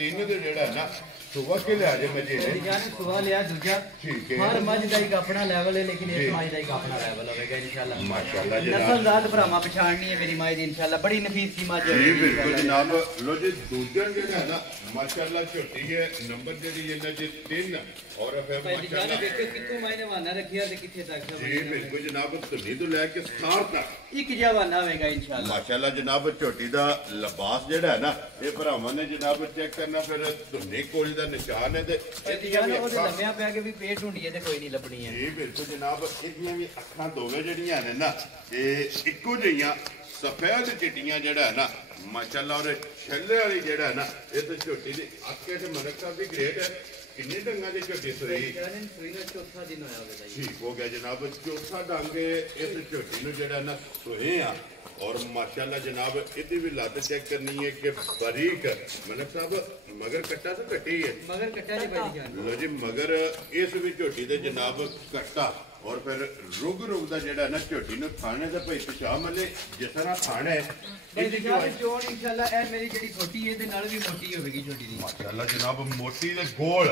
3 ਦੇ ਜਿਹੜਾ ਹੈ ਨਾ ਸੁਬਹ ਕੇ ਲਿਆ ਜੇ ਮਜੇ ਜਾਨ ਸੁਬਹ ਲਿਆ ਦੂਜਾ ਠੀਕ ਹੈ ਹਰ ਮੱਝ ਦਾ ਇੱਕ ਆਪਣਾ ਲੈਵਲ ਹੈ ਲੇਕਿਨ ਇਸ ਮੱਝ ਦਾ ਇੱਕ ਆਪਣਾ ਲੈਵਲ ਹੋਵੇਗਾ ਇਨਸ਼ਾਅੱਲਾ ਮਾਸ਼ਾਅੱਲਾ ਜਨਾਬ ਨਸਲ ਜ਼ਾਤ ਭਰਾਵਾਂ ਪਛਾਣਨੀ ਹੈ ਮੇਰੀ ਮਾਂ ਦੀ ਇਨਸ਼ਾਅੱਲਾ ਬੜੀ ਨਫੀਸ ਕੀ ਮੱਝ ਹੈ ਜੀ ਬਿਲਕੁਲ ਜਨਾਬ ਲੋ ਜੀ ਦੂਜਾ ਜਿਹੜਾ ਹੈ ਨਾ ਮਾਸ਼ਾਅੱਲਾ ਝੋਟੀ ਹੈ ਨੰਬਰ ਜਿਹੜੀ ਇਹਨਾਂ ਦੀ 3 ਔਰ ਫਿਰ ਮਾਸ਼ਾਅੱਲਾ ਦੇਖੋ ਕਿੱਥੋਂ ਮਾਇਨੇ ਵਾਨਾ ਰੱਖਿਆ ਤੇ ਕਿੱਥੇ ਤੱਕ ਜੀ ਬਿਲਕੁਲ ਜਨਾਬ ਧੁਨੀ ਤੋਂ ਲੈ ਕੇ ਸਥਾਰ ਤੱਕ ਇੱਕ ਜਿਹਾ ਵਾਨਾ ਹੋਵੇਗਾ ਇਨਸ਼ਾਅੱਲਾ ਮਾਸ਼ਾਅੱਲਾ ਜਨਾਬ ਝੋਟੀ ਦਾ ਲਿਬਾਸ ਜਿਹੜਾ ਹੈ ਨਾ ਇਹ ਭਰਾਵਾਂ ਨੇ ਜਨਾਬ ਚੈੱਕ ਕਰਨਾ ਫਿਰ ਧੁਨੀ ਕੋਲੀ ਦਾ ਨਿਸ਼ਾਨ ਹੈ ਤੇ ਇਹਦੀਆਂ ਵੀ ਉਹਦੇ ਲੰਮਿਆਂ ਪਿਆ ਕੇ ਵੀ ਪੇਟ ਢੂੰਡੀਏ ਤੇ ਕੋਈ ਨਹੀਂ ਲੱਭਣੀ ਹੈ ਜੀ ਬਿਲਕੁਲ ਜਨਾਬ ਇਹਦੀਆਂ ਵੀ ਅੱਖਾਂ ਦੋਵੇਂ ਜਿਹੜੀਆਂ ਨੇ ਨਾ ਇਹ ਇੱਕੋ ਜਿਹੀਆਂ ਸਫੈਦ ਚਿੱਟੀਆਂ ਜਿਹੜਾ ਹੈ ਨਾ ਮਾਸ਼ਾਅੱਲਾ ਔਰ ਛੱਲੇ ਵਾਲੀ ਜਿਹੜਾ ਹੈ ਨਾ ਇਹ ਤੇ ਝੋਟੀ ਦੀ ਅੱਖੇ ਤੇ ਮਲਕ ਸਾਹਿਬ ਦੀ ਗ੍ਰੇਟ ਹੈ ਕਿੰਨੇ ਡੰਗਾਂ ਦੀ ਝੋਟੀ ਸੋਈ ਸੂਈ ਦਾ ਚੌਥਾ ਦਿਨ ਹੋਇਆ ਹੋਵੇਗਾ ਜੀ ਠੀਕ ਹੋ ਗਿਆ ਜਨਾਬ ਚੌਥਾ ਡੰਗ ਇਸ ਝੋਟੀ ਨੂੰ ਜਿਹੜਾ ਨਾ ਸੋਏ ਆ ਔਰ ਮਾਸ਼ਾਅੱਲਾ ਜਨਾਬ ਇਹਦੀ ਵੀ ਲੱਤ ਚੈੱਕ ਕਰਨੀ ਹੈ ਕਿ ਬਰੀਕ ਮਲਕ ਸਾਹਿਬ ਮਗਰ ਕੱਟਾ ਤਾਂ ਕੱਟੀ ਹੈ ਮਗਰ ਕੱਟਾ ਜੀ ਭਾਈ ਜਾਨ ਲੋ ਜੀ ਮਗਰ ਇਸ ਵੀ ਝੋਟੀ ਦੇ ਜਨਾਬ ਕੱਟਾ ਔਰ ਫਿਰ ਰੁਗ ਦਾ ਜਿਹੜਾ ਨਾ ਝੋਟੀ ਨੂੰ ਖਾਣੇ ਦਾ ਭਾਈ ਪਿਸ਼ਾਬ ਮਲੇ ਜਿਸ ਤਰ੍ਹਾਂ ਖਾਣਾ ਹੈ ਇਹ ਦੇਖਿਆ ਚੋਣ ਇਨਸ਼ਾਅੱਲਾ ਇਹ ਮੇਰੀ ਜਿਹੜੀ ਛੋਟੀ ਹੈ ਇਹਦੇ ਨਾਲ ਵੀ ਮੋਟੀ ਹੋਵੇਗੀ ਛੋਟੀ ਦੀ ਮਾਸ਼ਾਅੱਲਾ ਜਨਾਬ ਮੋਟੀ ਤੇ ਗੋਲ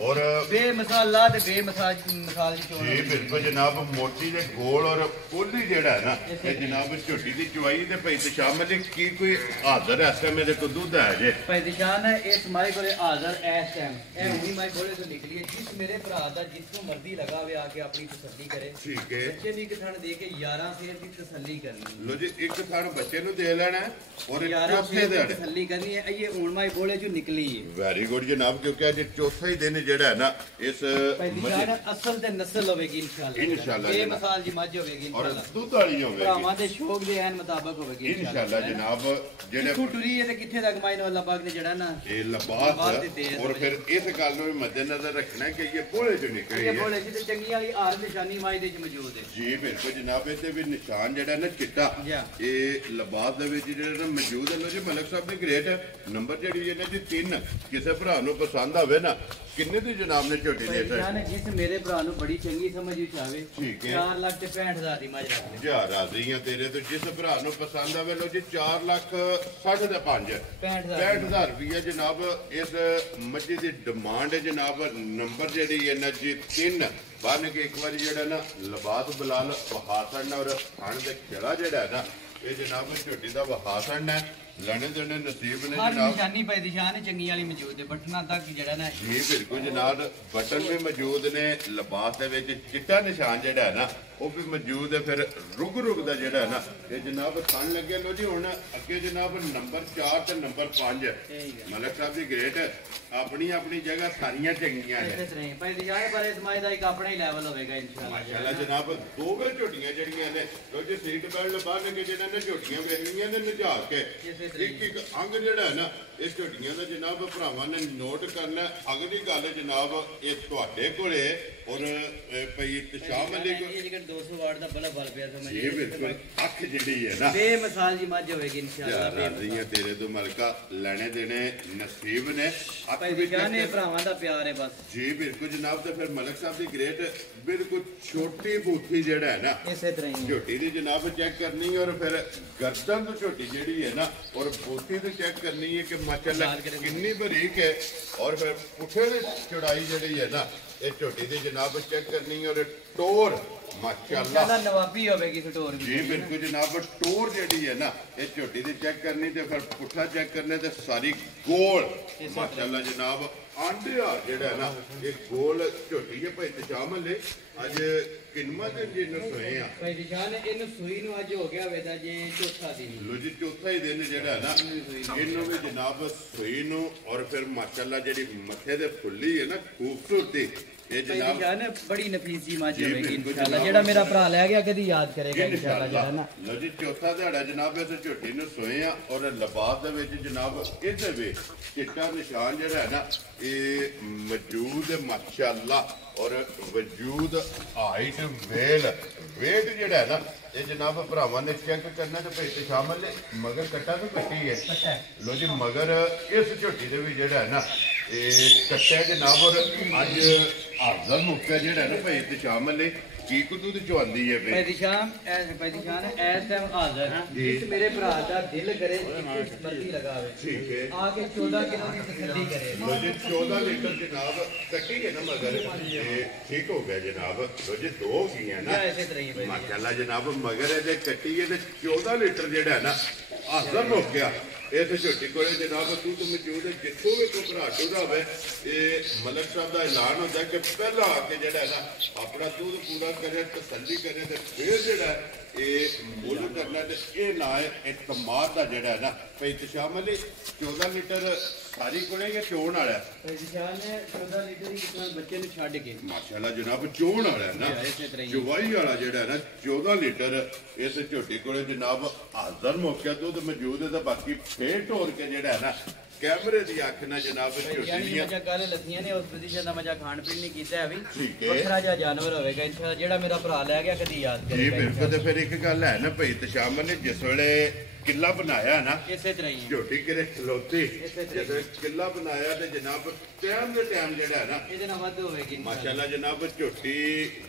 ਔਰ ਬੇਮਸਾਲਾ ਤੇ ਬੇਮਸਾਲ ਦੀ ਚੋਣ ਜੀ ਬਿਲਕੁਲ ਜਨਾਬ ਮੋਟੀ ਤੇ ਗੋਲ ਔਰ ਕੋਲੀ ਜਿਹੜਾ ਹੈ ਨਾ ਇਹ ਜਨਾਬ ਝੋਟੀ ਦੀ ਚਵਾਈ ਤੇ ਭਾਈ ਪਿਸ਼ਾਬ ਮਲੇ ਕੀ ਕੋਈ ਹਾਜ਼ਰ ਹੈ ਇਸ ਸਮੇਂ ਦੇ ਕੋ ਦੁੱਧ ਹੈ ਜੇ ਭਾਈ ਦਿਸ਼ਾਨ ਹੈ ਇਸ ਮਾਈ ਕੋਲੇ ਹਾਜ਼ਰ ਇਸ ਟਾਈਮ ਇਹ ਹੁਣੀ ਮਾਈ ਕੋਲੇ ਤੋਂ ਨਿਕਲੀ ਹੈ ਜਿਸ ਮੇਰੇ ਭਰਾ ਦਾ ਜਿੱਥੋਂ ਮਰਜ਼ੀ ਲਗਾਵੇ ਆ ਕੇ ਆਪਣੀ ਤਸੱਲੀ ਕਰੇ ਠੀਕ ਹੈ ਬੱਚੇ ਨੂੰ ਇੱਕ ਥਣ ਦੇ ਕੇ 11 ਫੇਰ ਦੀ ਤਸੱਲੀ ਕਰਨੀ ਲੋ ਜੀ ਇੱਕ ਥਣ ਬੱਚੇ ਨੂੰ ਦੇ ਲੈਣਾ ਔਰ 11 ਚੌਥੇ ਫੇਰ ਦਿਨ ਦੀ ਤਸੱਲੀ ਕਰਨੀ ਹੈ ਇਹ ਹੁਣ ਮਾਈ ਬੋਲੇ ਚੋਂ ਨਿਕਲੀ ਹੈ ਵੈਰੀ ਗੁੱਡ ਜਨਾਬ ਕਿਉਂਕਿ ਅੱਜ ਚੌਥਾ ਹੀ ਦਿਨ ਜਿਹੜਾ ਹੈ ਨਾ ਇਸ ਭਾਈ ਦਿਸ਼ਾਨ ਅਸਲ ਤੇ ਨਸਲ ਹੋਵੇਗੀ ਇਨਸ਼ਾਅੱਲਾ ਇਹ ਮਿਸਾਲ ਦੀ ਮੱਝ ਹੋਵੇਗੀ ਔਰ ਇਨਸ਼ਾਅੱਲਾ ਦੁੱਧ ਵਾਲੀ ਹੋਵੇਗੀ ਭਰਾਵਾਂ ਦੇ ਸ਼ੌਕ ਦੇ ਐਨ ਮੁਤਾਬਕ ਹੋਵੇਗੀ ਇਨਸ਼ਾਅੱਲਾ ਜਨਾਬ ਜਿਹੜੇ ਕਿੱਥੋਂ ਟੁਰੀ ਹੈ ਤੇ ਕਿੱਥੇ ਤੱਕ ਮਾਈ ਨੂੰ ਅੱਲਾਹ ਪਾਕ ਨੇ ਜਿਹੜਾ ਨਾ ਇਹ ਲਬਾਸ ਔਰ ਫਿਰ ਇਸ ਗੱਲ ਨੂੰ ਵੀ ਮੱਦੇਨਜ਼ਰ ਰੱਖਣਾ ਕਿ ਇਹ ਬੋਲੇ ਚੋਂ ਨਿਕਲੀ ਇਹ ਹੈ ਬੋਲੇ ਜੀ ਤੇ ਚੰਗੀਆਂ ਵਾਲੀ ਹਾਰ ਨਿਸ਼ਾਨੀ ਮਾਈ ਦੇ ਚ ਮੌਜੂਦ ਹੈ ਜੀ ਬਿਲਕੁਲ ਜਨਾਬ। ਇਹਦੇ ਵੀ ਨਿਸ਼ਾਨ ਜਿਹੜਾ ਨਾ ਚਿੱਟਾ ਇਹ ਲਿਬਾਸ ਦੇ ਵਿੱਚ ਜਿਹੜਾ ਨਾ ਮੌਜੂਦ ਹੈ। ਲੋ ਜੀ ਮਲਕ ਸਾਹਿਬ ਦੀ ਗ੍ਰੇਟ ਨੰਬਰ ਜਿਹੜੀ ਇਹਨਾਂ ਦੀ 3 ਕਿਸੇ ਭਰਾ ਨੂੰ ਪਸੰਦ ਆਵੇ ਨਾ ਕਿੰਨੇ ਦੀ ਜਨਾਬ ਨੇ ਝੋਟੀ ਦੇ ਦਿੱਤਾ? ਜਿਸ ਮੇਰੇ ਭਰਾ ਨੂੰ ਬੜੀ ਚੰਗੀ ਸਮਝ ਵਿੱਚ ਆਵੇ ਠੀਕ ਹੈ 4,65,000 ਦੀ ਮੱਝ ਰੱਖ ਲੈ ਜਾ ਰਾਜ਼ੀ ਆ ਤੇਰੇ ਤੋਂ। ਜਿਸ ਭਰਾ ਨੂੰ ਪਸੰਦ ਆਵੇ ਲੋ ਜੀ 4,60,500 65,000 ਰੁਪਏ ਜਨਾਬ ਇਸ ਮੱਝੀ ਦੀ ਡਿਮਾਂਡ ਹੈ ਜਨਾਬ। ਨੰਬਰ ਜਿਹੜੀ ਇਹਨਾਂ ਦੀ 3 ਬਣ ਕੇ ਇੱਕ ਵਾਰੀ ਜਿਹੜਾ ਨਾ ਲਿਬਾਸ ਬਲਾਲ ਵਹਾਸਣ ਔਰ ਖਾਣ ਦੇ ਖੇੜਾ ਜਿਹੜਾ ਨਾ ਇਹ ਜਨਾਬ ਝੋਟੀ ਦਾ ਵਹਾਸਣ ਹੈ। ਲੈਣੇ ਦੇਣੇ ਨਸੀਬ ਨੇ ਹਰ ਜਨਾਬ। ਨਿਸ਼ਾਨੀ ਭਾਈ ਦੀ ਸ਼ਾਨ ਚੰਗੀ ਵਾਲੀ ਮੌਜੂਦ ਹੈ ਬਟਨਾਂ ਤੱਕ ਜਿਹੜਾ ਨਾ ਜੀ ਬਿਲਕੁਲ ਜਨਾਬ। ਬਟਨ ਵੀ ਮੌਜੂਦ ਨੇ ਲਿਬਾਸ ਦੇ ਵਿੱਚ ਚਿੱਟਾ ਨਿਸ਼ਾਨ ਜਿਹੜਾ ਹੈ ਨਾ ਉਹ ਵੀ ਮੌਜੂਦ ਹੈ। ਫਿਰ ਰੁਗ ਦਾ ਜਿਹੜਾ ਹੈ ਨਾ ਇਹ ਜਨਾਬ ਥਣ ਲੱਗੇ। ਲੋ ਜੀ ਹੁਣ ਅੱਗੇ ਜਨਾਬ ਨੰਬਰ 4 ਤੇ ਨੰਬਰ 5 ਮਲਕ ਸਾਹਿਬ ਦੀ ਗ੍ਰੇਟ ਆਪਣੀ ਆਪਣੀ ਜਗ੍ਹਾ ਸਾਰੀਆਂ ਚੰਗੀਆਂ ਨੇ ਭਾਈ ਦੀ ਸ਼ਾਨ ਪਰ ਇਸ ਮਾਈ ਦਾ ਇੱਕ ਆਪਣਾ ਹੀ ਲੈਵਲ ਹੋਵੇਗਾ ਇਨਸ਼ਾਅੱਲਾ। ਮਾਸ਼ਾਅੱਲਾ ਜਨਾਬ। ਦੋ ਵੇ ਝੋਟੀਆਂ ਜਿਹੜੀਆਂ ਨੇ ਲੋ ਜੀ ਸੀਟ ਬੈਲਟ ਬੰਨ ਕੇ ਜਿਹਨਾਂ ਨੇ ਝੋਟੀਆਂ ਵੇਖਣੀਆਂ ਨੇ ਨਜਾ ਕੇ ਇੱਕ ਅੰਗ ਜਿਹੜਾ ਹੈ ਨਾ ਇਹ ਝੋਟੀਆਂ ਦਾ ਜਨਾਬ ਭਰਾਵਾਂ ਨੇ ਨੋਟ ਕਰਨਾ। ਅਗਲੀ ਗੱਲ ਜਨਾਬ ਇਹ ਤੁਹਾਡੇ ਕੋਲੇ ਔਰ ਭਈ ਇਤਸ਼ਾਮ ਅਲੀ ਕੋਲ 200 ਵਾਟ ਦਾ ਬਲਬ ਬਲ ਪਿਆ ਸਮਝ ਇਹ ਬਿਲਕੁਲ ਅੱਖ ਜਿਹੜੀ ਹੈ ਨਾ ਬੇਮਿਸਾਲ ਦੀ ਮੱਝ ਹੋਵੇਗੀ ਇਨਸ਼ਾਅੱਲਾ। ਰਾਜ਼ੀਆਂ ਤੇਰੇ ਤੋਂ ਮਲਕਾ ਲੈਣੇ ਦੇਣੇ ਨਸੀਬ ਨੇ। ਭਾਈ ਦੀ ਸ਼ਾਨ ਇਹ ਭਰਾਵਾਂ ਦਾ ਪਿਆਰ ਹੈ ਬਸ। ਜੀ ਬਿਲਕੁਲ ਜਨਾਬ। ਤੇ ਫਿਰ ਮਲਕ ਸਾਹਿਬ ਦੀ ਗ੍ਰੇਟ ਬਿਲਕੁਲ ਛੋਟੀ ਬੂਥੀ ਜਿਹੜਾ ਹੈ ਨਾ ਇਸੇ ਤਰ੍ਹਾਂ ਹੀ ਝੋਟੀ ਦੀ ਜਨਾਬ ਚੈੱਕ ਕਰਨੀ ਔਰ ਫਿਰ ਗਰਦਨ ਤੋਂ ਝੋਟੀ ਜਿਹੜੀ ਹੈ ਨਾ ਔਰ ਬੂਥੀ ਤੇ ਚੈੱਕ ਕਰਨੀ ਹੈ ਕਿ ਮਾਸ਼ਾਅੱਲਾ ਕਿੰਨੀ ਬਰੀਕ ਹੈ। ਔਰ ਫਿਰ ਪੁੱਠੇ ਦੀ ਚੌੜਾਈ ਜਿਹੜੀ ਹੈ ਨਾ ਇਹ ਝੋਟੀ ਦੀ ਜਨਾਬ ਚੈੱਕ ਕਰਨੀ ਔਰ ਟੋਰ ਮਾਸ਼ਾਅੱਲਾ ਨਵਾਬੀ ਹੋਵੇਗੀ ਟੋਰ ਵੀ। ਜੀ ਬਿਲਕੁਲ ਜਨਾਬ। ਟੋਰ ਜਿਹੜੀ ਹੈ ਨਾ ਇਹ ਝੋਟੀ ਦੀ ਚੈੱਕ ਕਰਨੀ ਤੇ ਫਿਰ ਪੁੱਠਾ ਚੈੱਕ ਕਰਨੇ ਤੇ ਸਾਰੀ ਗੋਲ ਮਾਸ਼ਾਅੱਲਾ ਜਨਾਬ। ਆਂਡਿਆ ਜਿਹੜਾ ਹੈ ਨਾ ਇਹ ਗੋਲ ਝੋਟੀ ਹੈ ਭਾਈ ਤਸ਼ਾਮਲ ਨੇ। ਅੱਜ ਕਿੰਨਾ ਦਿਨ ਜਿਹਨੂੰ ਸੋਏ ਆ ਭਾਈ ਦੀ ਸ਼ਾਨ ਇਹਨੂੰ ਸੂਈ ਨੂੰ ਅੱਜ ਹੋ ਗਿਆ ਵੇਦਾ ਜੇ ਚੌਥਾ ਦਿਨ। ਲੋ ਜੀ ਚੌਥਾ ਹੀ ਦਿਨ ਜਿਹੜਾ ਨਾ ਇਹਨੂੰ ਵੀ ਜਨਾਬ ਸੂਈ ਨੂੰ ਔਰ ਫਿਰ ਮਾਸ਼ਾਅੱਲਾ ਜਿਹੜੀ ਮੱਥੇ ਦੇ ਫੁੱਲੀ ਹੈ ਨਾ ਖੂਬਸੂਰਤੀ ਇਹ ਜਨਾਬ ਬੜੀ ਨਫੀਸੀ ਮੱਝ ਹੋਵੇਗੀ ਇਨਸ਼ਾਅੱਲਾ। ਜਿਹੜਾ ਮੇਰਾ ਭਰਾ ਲੈ ਗਿਆ ਕਦੀ ਯਾਦ ਕਰੇਗਾ ਇਨਸ਼ਾਅੱਲਾ ਜਿਹੜਾ ਨਾ। ਲੋ ਜੀ ਚੌਥਾ ਦਿਹਾੜਾ ਜਨਾਬ ਇਸ ਝੋਟੀ ਨੂੰ ਸੋਏ ਆ ਔਰ ਲਿਬਾਸ ਦੇ ਵਿੱਚ ਜਨਾਬ ਇਹਦੇ ਵਿੱਚ ਚਿੱਟਾ ਨਿਸ਼ਾਨ ਜਿਹੜਾ ਹੈ ਨਾ ਇਹ ਮੌਜੂਦ ਹੈ ਮਾਸ਼ਾਅੱਲਾ। ਔਰ ਵਜੂਦ ਹਾਈਟ ਵੇਟ ਜਿਹੜਾ ਹੈ ਨਾ ਇਹ ਜਨਾਬ ਭਰਾਵਾਂ ਨੇ ਚੈੱਕ ਕਰਨਾ ਤੇ ਭਾਈ ਤੇ ਸ਼ਾਮਲ ਨੇ ਮਗਰ ਕੱਟਾ ਵੀ ਕੱਟੀ ਹੈ। ਲੋ ਜੀ ਮਗਰ ਇਸ ਝੋਟੀ ਦੇ ਵੀ ਜਿਹੜਾ ਹੈ ਨਾ ਇਹ ਕੱਟਿਆ ਜਨਾਬ। ਔਰ ਅੱਜ ਹਾਜ਼ਰ ਮੁੱਕਾ ਜਿਹੜਾ ਹੈ ਨਾ ਭਾਈ ਤੇ ਸ਼ਾਮਲ ਨੇ ਕੀ ਕੁਦੂ ਦੀ ਚਵਾਂਦੀ ਹੈ ਭਾਈ ਦੀ ਸ਼ਾਨ ਇਸ ਟਾਈਮ ਹਾਜ਼ਰ ਜਿਸ ਮੇਰੇ ਭਰਾ ਦਾ ਦਿਲ ਕਰੇ ਕਿ ਮਰਜ਼ੀ ਲਗਾਵੇ ਠੀਕ ਹੈ ਆ ਕੇ 14 ਕਿਲੋ ਦੀ ਤਸੱਲੀ ਕਰੇ। ਲੋ ਜੀ 14 ਲੀਟਰ ਜਨਾਬ ਕੱਟੀ ਹੈ ਨਾ ਮਗਰ ਇਹ ਠੀਕ ਹੋ ਗਿਆ ਜਨਾਬ। ਲੋ ਜੀ ਦੋ ਹੋ ਗਈਆਂ ਨਾ ਇਸੇ ਤਰ੍ਹਾਂ ਹੀ ਮਾਸ਼ਾਅੱਲਾ ਜਨਾਬ। ਮਗਰ ਇਹਦੇ ਕੱਟੀ ਹੈ ਤੇ 14 ਲੀਟਰ ਜਿਹੜਾ ਹੈ ਨਾ ਹਾਜ਼ਰ ਹੋ ਗਿਆ। ਇਹ ਤੇ ਝੋਟੀ ਕੋਲੇ ਜਨਾਬ ਤੂੰ ਤਾਂ ਮੌਜੂਦ ਹੈ। ਜਿੱਥੋਂ ਵੀ ਕੋਈ ਭਰਾ ਟੁੱਟਦਾ ਹੋਵੇ ਇਹ ਮਲਕ ਸਾਹਿਬ ਦਾ ਐਲਾਨ ਹੁੰਦਾ ਕਿ ਪਹਿਲਾਂ ਆ ਕੇ ਜਿਹੜਾ ਨਾ ਆਪਣਾ ਦੁੱਧ ਪੂਰਾ ਕਰੇ ਤਸੱਲੀ ਕਰੇ ਤੇ ਫਿਰ ਜਿਹੜਾ ਇਹ ਮੁੱਲ ਕਰਨਾ ਤੇ ਇਹ ਨਾ ਇਤਮਾਦ ਦਾ ਜਿਹੜਾ ਨਾ ਭਾਈ ਤਸ਼ਾਮਲ 14 ਲੀਟਰ ਸਾਰੀ ਕੋਲੇ ਜਾਂ ਚੋਣ ਵਾਲਾ ਭਾਈ ਦੀ ਸ਼ਾਨ ਨੇ 14 ਲੀਟਰ ਦੀ ਬੱਚੇ ਨੂੰ ਛੱਡ ਕੇ ਮਾਸ਼ਾਅੱਲਾ ਜਨਾਬ ਚੋਣ ਵਾਲਾ ਨਾ ਚਵਾਈ ਵਾਲਾ ਜਿਹੜਾ ਨਾ 14 ਲੀਟਰ ਇਸ ਝੋਟੀ ਕੋਲੇ ਜਨਾਬ ਹਾਜ਼ਰ ਮੌਕਿਆ ਦੁੱਧ ਮੌਜੂਦ ਹੈ। ਤਾਂ ਬਾਕੀ ਫੇਰ ਢੋਰ ਕੇ ਜਿਹੜਾ ਨਾ ਕੈਮਰੇ ਦੀ ਅੱਖ ਨਾਲ ਜਨਾਬ ਝੋਟੀ ਦੀਆਂ ਗੱਲ ਲੱਥੀਆਂ ਨੇ ਉਸ ਪ੍ਰਤੀਸ਼ਤ ਦਾ ਮਜ਼ਾ ਖਾਣ ਪੀਣ ਨਹੀਂ ਕੀਤਾ ਹੈ ਵੀ ਠੀਕ ਹੈ। ਵੱਖਰਾ ਜਿਹਾ ਜਾਨਵਰ ਹੋਵੇਗਾ ਇਨਸ਼ਾਅੱਲਾ। ਜਿਹੜਾ ਮੇਰਾ ਭਰਾ ਲੈ ਗਿਆ ਕਦੀ ਯਾਦ ਜੀ ਕਰੇਗਾ ਬਿਲਕੁਲ। ਤੇ ਫਿਰ ਇੱਕ ਗੱਲ ਹੈ ਨਾ ਭਾਈ ਤਸ਼ਾਮਲ ਨੇ ਜਿਸ ਵੇਲੇ ਕਿੱਲਾ ਬਣਾਇਆ ਨਾ ਇਸੇ ਤਰ੍ਹਾਂ ਹੀ ਝੋਟੀ ਕਿਰੇ ਖਲੋਤੀ ਜਦੋਂ ਕਿੱਲਾ ਬਣਾਇਆ ਤੇ ਜਨਾਬ ਟਾਈਮ ਦੇ ਟਾਈਮ ਜਿਹੜਾ ਹੈ ਨਾ ਇਹਦੇ ਨਾਲ ਵੱਧ ਹੋਵੇਗੀ ਮਾਸ਼ਾਅੱਲਾ ਜਨਾਬ ਝੋਟੀ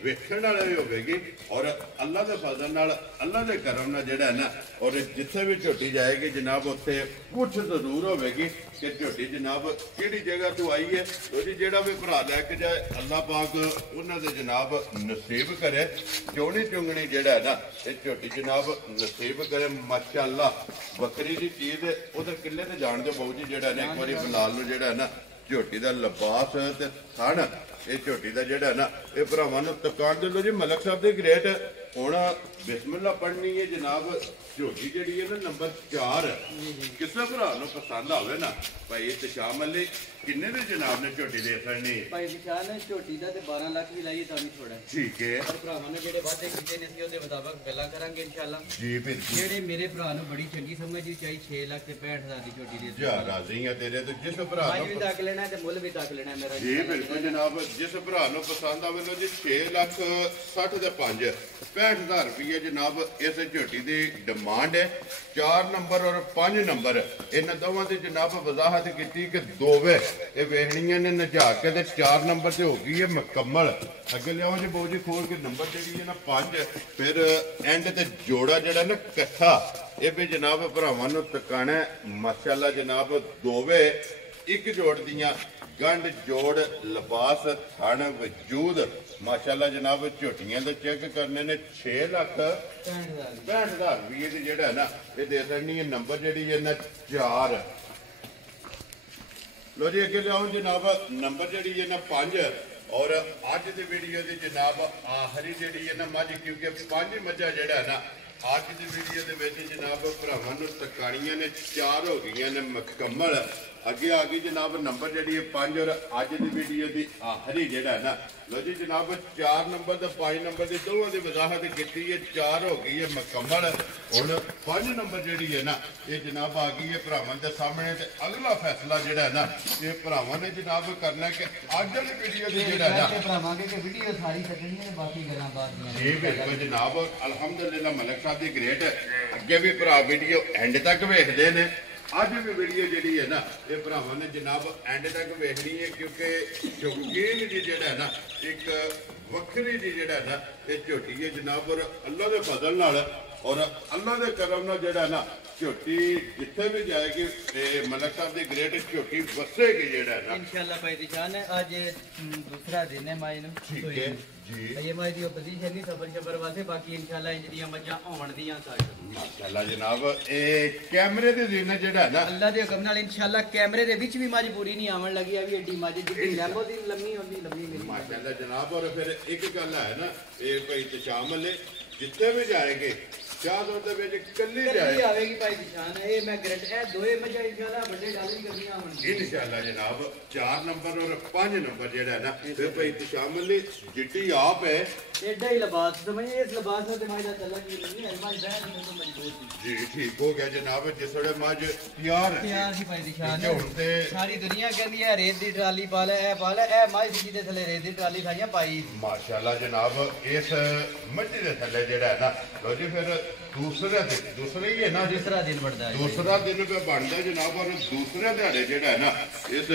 ਵੇਖਣ ਵਾਲੇ ਵੀ ਹੋਵੇਗੀ ਔਰ ਅੱਲਾ ਦੇ ਫਜ਼ਲ ਨਾਲ ਅੱਲਾ ਦੇ ਕਰਮ ਨਾਲ ਜਿਹੜਾ ਹੈ ਨਾ ਔਰ ਜਿੱਥੇ ਵੀ ਝੋਟੀ ਜਾਏਗੀ ਜਨਾਬ ਉੱਥੇ ਪੁੱਛ ਜ਼ਰੂਰ ਹੋਵੇਗੀ ਕਿ ਝੋਟੀ ਜਨਾਬ ਕਿਹੜੀ ਜਗ੍ਹਾ ਤੋਂ ਆਈ ਹੈ। ਉਹਦੀ ਜਿਹੜਾ ਵੀ ਭਰਾ ਲੈ ਕੇ ਜਾਏ ਅੱਲਾ ਪਾਕ ਉਹਨਾਂ ਦੇ ਜਨਾਬ ਨਸੀਬ ਕਰੇ ਚੋਣੀ ਚੁੰਗਣੀ ਜਿਹੜਾ ਹੈ ਨਾ ਇਹ ਝੋਟੀ ਜਨਾਬ ਨਸੀਬ ਕਰੇ ਮਾਸ਼ਾਅੱਲਾ। ਬੱਕਰੀ ਦੀ ਚੀਜ਼ ਉਧਰ ਕਿੱਲੇ ਤੇ ਜਾਣ ਦੇ ਬਾਊ ਜੀ ਜਿਹੜਾ ਨੇ ਇੱਕ ਵਾਰੀ ਬਲਾਲ ਨੂੰ ਜਿਹੜਾ ਨਾ ਝੋਟੀ ਦਾ ਲਿਬਾਸ ਤੇ ਥਣ ਇਹ ਝੋਟੀ ਦਾ ਜਿਹੜਾ ਨਾ ਇਹ ਭਰਾਵਾਂ ਨੂੰ ਦੁਕਾਨ ਦੇ ਲੋ ਜੀ ਮਲਕ ਸਾਹਿਬ ਦੀ ਗ੍ਰੇਟ ਹੁਣ ਬਿਸਮਿਲ੍ਲਾ ਪੜ੍ਹਨੀ ਹੈ ਜਨਾਬ। ਝੋਟੀ ਜਿਹੜੀ ਹੈ ਨਾ ਨੰਬਰ 4 ਕਿਸੇ ਭਰਾ ਨੂੰ ਪਸੰਦ ਆਵੇ ਨਾ ਭਾਈ ਇਤਸ਼ਾਮ ਅਲੀ ਕਿੰਨੇ ਦੇ ਜਨਾਬ ਨੇ ਝੋਟੀ ਦੇ ਫੜਨੀ ਭਾਈ ਵਿਸ਼ਾਲ ਨੇ ਝੋਟੀ ਦਾ ਤੇ 12 ਲੱਖ ਵੀ ਲਾਈਏ ਤਾਂ ਵੀ ਥੋੜਾ ਠੀਕ ਹੈ। ਪਰ ਭਰਾਵਾਂ ਨੇ ਜਿਹੜੇ ਵਾਅਦੇ ਕੀਤੇ ਨੇ ਅਸੀਂ ਉਹਦੇ ਮੁਤਾਬਕ ਗੱਲਾਂ ਕਰਾਂਗੇ ਇਨਸ਼ਾਅੱਲਾ ਜੀ ਬਿਲਕੁਲ। ਜਿਹੜੇ ਮੇਰੇ ਭਰਾ ਨੂੰ ਬੜੀ ਚੰਗੀ ਸਮਝੀ ਚਾਹੀ 6 ਲੱਖ ਤੇ 65,000 ਦੀ ਝੋਟੀ ਦੇ ਜਾ ਰਾਜ਼ੀ ਆ ਤੇਰੇ ਤੇ ਜਿਸ ਭਰਾ ਭਾਈ ਵੀ ਨੂੰ ਤੱਕ ਲੈਣਾ ਤੇ ਮੁੱਲ ਵੀ ਤੱਕ ਲੈਣਾ ਮੇਰਾ ਜੀ ਬਿਲਕੁਲ ਜਨਾਬ। ਜਿਸ ਭਰਾ ਨੂੰ ਪਸੰਦ ਆਵੇ ਲੋ ਜੀ 6,60,000 ਦੇ 5 65,000 ਰੁਪਏ ਜਨਾਬ ਇਸ ਝੋਟੀ ਦੀ ਡਿਮਾਂਡ ਹੈ। 4 ਨੰਬਰ ਔਰ 5 ਨੰਬਰ ਇਹਨਾਂ ਦੋਵਾਂ ਦੀ ਜਨਾਬ ਵਜ਼ਾਹਤ ਕੀਤੀ ਕਿ ਦੋਵੇਂ ਇਹ ਵੇਖਣੀਆਂ ਨੇ ਨਜਾ ਕੇ ਤੇ 4 ਨੰਬਰ ਤੇ ਹੋ ਗਈ ਹੈ ਮੁਕੰਮਲ। ਅੱਗੇ ਲਿਆਓ ਜੀ ਬਾਊ ਜੀ ਖੋਲ ਕੇ ਨੰਬਰ ਜਿਹੜੀ ਹੈ ਨਾ 5 ਫਿਰ ਐਂਡ ਤੇ ਜੋੜਾ ਜਿਹੜਾ ਨਾ ਇਕੱਠਾ ਇਹ ਵੀ ਜਨਾਬ ਭਰਾਵਾਂ ਨੂੰ ਟਿਕਾਣਾ ਮਾਸ਼ਾਅੱਲਾ ਜਨਾਬ ਦੋਵੇਂ ਇੱਕ ਜੋੜ ਦੀਆਂ ਗੰਢ ਜੋੜ ਲਿਬਾਸ ਥਣ ਵਜੂਦ ਮਾਸ਼ਾਅੱਲਾ ਜਨਾਬ। ਝੋਟੀਆਂ ਦੇ ਚੈੱਕ ਕਰਨੇ ਨੇ 6,65,000 ਰੁਪਏ ਦੀ ਜਿਹੜਾ ਨਾ ਇਹ ਦੇ ਸਕਣੀ ਹੈ ਨੰਬਰ ਜਿਹੜੀ ਹੈ ਨਾ 4। ਲੋ ਜੀ ਅੱਗੇ ਲਿਆਓ ਜਨਾਬ ਨੰਬਰ ਜਿਹੜੀ ਹੈ ਨਾ 5 ਔਰ ਅੱਜ ਦੀ ਵੀਡੀਓ ਦੀ ਜਨਾਬ ਆਖਰੀ ਜਿਹੜੀ ਹੈ ਨਾ ਮੱਝ ਕਿਉਂਕਿ 5 ਮੱਝਾਂ ਜਿਹੜਾ ਨਾ ਅੱਜ ਦੀ ਵੀਡੀਓ ਦੇ ਵਿੱਚ ਜਨਾਬ ਭਰਾਵਾਂ ਨੂੰ ਤਕਾਣੀਆਂ ਨੇ 4 ਹੋ ਗਈਆਂ ਨੇ ਮੁਕੰਮਲ। ਅੱਗੇ ਆ ਗਈ ਜਨਾਬ ਨੰਬਰ ਜਿਹੜੀ ਹੈ 5 ਔਰ ਅੱਜ ਦੀ ਵੀਡੀਓ ਦੀ ਆਖਰੀ ਜਿਹੜਾ ਨਾ ਲੋ ਜੀ ਜਨਾਬ 4 ਨੰਬਰ ਤੇ 5 ਨੰਬਰ ਦੀ ਦੋਵਾਂ ਦੀ ਵਜ਼ਾਹਤ ਕੀਤੀ ਹੈ 4 ਹੋ ਗਈ ਹੈ ਮੁਕੰਮਲ। ਹੁਣ 5 ਨੰਬਰ ਜਿਹੜੀ ਹੈ ਨਾ ਇਹ ਜਨਾਬ ਆ ਗਈ ਹੈ ਭਰਾਵਾਂ ਦੇ ਸਾਹਮਣੇ ਤੇ ਅਗਲਾ ਫੈਸਲਾ ਜਿਹੜਾ ਨਾ ਇਹ ਭਰਾਵਾਂ ਨੇ ਜਨਾਬ ਕਰਨਾ ਕਿ ਅੱਜ ਵਾਲੀ ਵੀਡੀਓ ਦੀ ਜਿਹੜਾ ਨਾ ਭਰਾਵਾਂ ਕਿ ਵੀਡੀਓ ਸਾਰੀ ਕੱਢਣੀ ਹੈ ਬਾਕੀ ਗੱਲਾਂ ਬਾਤ ਦੀਆਂ ਜੀ ਬਿਲਕੁਲ ਜਨਾਬ। ਅਲਹਮਦੁਲਿਲਾ ਮਲਕ ਸਾਹਿਬ ਦੀ ਗ੍ਰੇਟ ਅੱਗੇ ਵੀ ਭਰਾ ਵੀਡੀਓ ਐਂਡ ਤੱਕ ਵੇਖਦੇ ਨੇ। ਅੱਜ ਵੀ ਵੀਡੀਓ ਜਿਹੜੀ ਹੈ ਨਾ ਇਹ ਭਰਾਵਾਂ ਨੇ ਜਨਾਬ ਐਂਡ ਤੱਕ ਵੇਖਣੀ ਹੈ ਕਿਉਂਕਿ ਸ਼ੌਕੀਨ ਜੀ ਜਿਹੜਾ ਨਾ ਇੱਕ ਵੱਖਰੀ ਜੀ ਜਿਹੜਾ ਨਾ ਇਹ ਝੋਟੀ ਹੈ ਜਨਾਬ। ਔਰ ਅੱਲਾ ਦੇ ਫਜ਼ਲ ਨਾਲ ਔਰ ਅੱਲਾ ਦੇ ਕਰਮ ਨਾਲ ਜਿਹੜਾ ਨਾ ਝੋਟੀ ਜਿੱਥੇ ਵੀ ਜਾਏਗੀ ਤੇ ਮਲਕ ਸਾਹਿਬ ਦੀ ਗ੍ਰੇਟ ਝੋਟੀ ਵਸੇਗੀ ਜਿਹੜਾ ਨਾ इंशाल्लाह भाई दिशान है आज दूसरा दिन है माई ठीक है जी। ये माई दी पोजीशन नहीं सबर शबर वास्ते बाकी इंशाल्लाह इंजरियां मज्जा होवन दियां सारी ਮਾਸ਼ਾਅੱਲਾ ਜਨਾਬ। ਇਹ ਕੈਮਰੇ ਦੇ ਜ਼ੀਨਾ ਜਿਹੜਾ ਨਾ अल्लाह दे हुक्म नाल इंशाल्लाह कैमरे दे विच भी मारी पूरी नहीं आवन लगी है भी एडी मज जिद्दी लैम्बो दी लम्मी होंदी लम्मी मिली ਮਾਸ਼ਾਅੱਲਾ ਜਨਾਬ। ਔਰ ਫਿਰ ਇੱਕ ਗੱਲ ਹੈ ਨਾ ਇਹ ਭਾਈ ਤਸ਼ਾਮਲ ਜਿੱਥੇ ਵੀ ਜਾਏਗੇ ਚਾਹ ਦੋ ਦੇ ਵਿੱਚ ਕੱਲੀ कल्ली ਜਾਏ आवेगी भाई दिशान है ये मैं ग्रेट है दोए मज्जा इंशाल्लाह बड़े डाली करनी आवन ਇਨਸ਼ਾਅੱਲਾ ਜਨਾਬ। 4 ਨੰਬਰ ਔਰ 5 ਨੰਬਰ ਜਿਹੜਾ ਨਾ ਫਿਰ ਭਾਈ ਤਸ਼ਾਮਲ ਦੀ ਜਿੱਟੀ ਆਪ ਹੈ एडा ही लिबास समझिए इस लिबास में माई दा तलक ही नहीं है भाई बैठ में तो मजबूत थी ਜੀ ਠੀਕ ਹੋ ਗਿਆ ਜਨਾਬ। ਜਿਸ ਵੇਲੇ ਮੱਝ ਤਿਆਰ ਹੈ यार ही भाई दिशान ਹੁਣ ਤੇ ਸਾਰੀ ਦੁਨੀਆ ਕਹਿੰਦੀ ਹੈ ਰੇਤ ਦੀ ਟਰਾਲੀ ਪਾ ਲੈ ਇਹ ਪਾ ਲੈ ਇਹ ਮਾਈ ਜੀ ਦੇ ਥੱਲੇ ਰੇਤ ਦੀ ਟਰਾਲੀ ਖਾਈਆਂ ਪਾਈ ਮਾਸ਼ਾਅੱਲਾ ਜਨਾਬ ਇਸ ਮੱਝ ਦੇ ਥੱਲੇ ਜਿਹੜਾ ਹੈ ਨਾ ਲੋ ਜੀ ਫਿਰ ਦੂਸਰਾ ਹੀ ਹੈ ਨਾ दूसरा दिन बढ़ता है ਦੂਸਰਾ ਦਿਨ ਪੇ ਬਣਦਾ ਜਨਾਬ। ਔਰ ਦੂਸਰੇ ਦਿਹਾੜੇ ਜਿਹੜਾ ਹੈ ਨਾ ਇਸ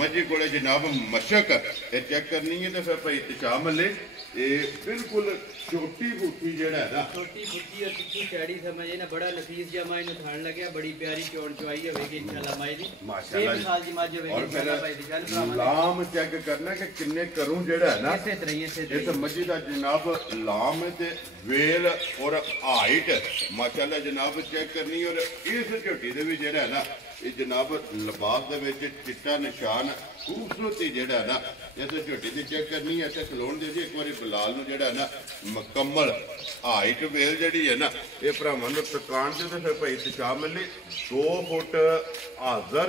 ਮੱਝ ਕੋਲੇ ਜਨਾਬ ਮਸ਼ਕ ਇਹ ਚੈੱਕ ਕਰਨੀ ਹੈ ਤੇ ਫਿਰ ਭਾਈ ਤਸ਼ਾਮ ਲੈ ਇਹ ਬਿਲਕੁਲ ਛੋਟੀ ਬੂਟੀ ਜਿਹੜਾ ਹੈ ਨਾ छोटी बुद्धि और तिखी चैड़ी समझे ना बड़ा नफीस जमा इन्हें खान लगे बड़ी प्यारी चोन चुआई होगी इंशाल्लाह माई दी माशाल्लाह सेम साल दी मज होगी ਔਰ ਫਿਰ इंशाल्लाह भाई दिशान भरावां ਲਾਮ ਚੈੱਕ ਕਰਨਾ ਕਿ ਕਿੰਨੇ ਕਰੂੰ ਜਿਹੜਾ ਹੈ ਨਾ ऐसे तरह ਇਸ ਮੱਝੀ ਦਾ ਜਨਾਬ ਲਾਮ ਤੇ ਵੇਲ ਔਰ ਹਾਈਟ ਮਾਸ਼ਾਅੱਲਾ ਜਨਾਬ ਚੈੱਕ ਕਰਨੀ। ਔਰ ਇਸ ਝੋਟੀ ਦੇ ਵੀ ਜਿਹੜਾ ਹੈ ਨਾ ਇਹ ਜਨਾਬ ਲਿਬਾਸ ਦੇ ਵਿੱਚ ਚਿੱਟਾ ਨਿਸ਼ਾਨ ਖੂਬਸੂਰਤੀ ਜਿਹੜਾ ਨਾ ਇਸ ਝੋਟੀ ਦੀ ਚੈੱਕ ਕਰਨੀ ਹੈ ਤੇ ਖਲੋਣ ਦੇ ਜੀ ਇੱਕ ਵਾਰੀ ਬਲਾਲ ਨੂੰ ਜਿਹੜਾ ਨਾ ਮੁਕੰਮਲ ਹਾਈਟ ਵੇਲ ਜਿਹੜੀ ਹੈ ਨਾ ਇਹ ਭਰਾਵਾਂ ਨੂੰ ਤਕਾਣ ਦੇ ਤੇ ਫਿਰ ਭਾਈ ਤਸ਼ਾਮ ਲਈ 2 ਫੁੱਟ ਹਾਜ਼ਰ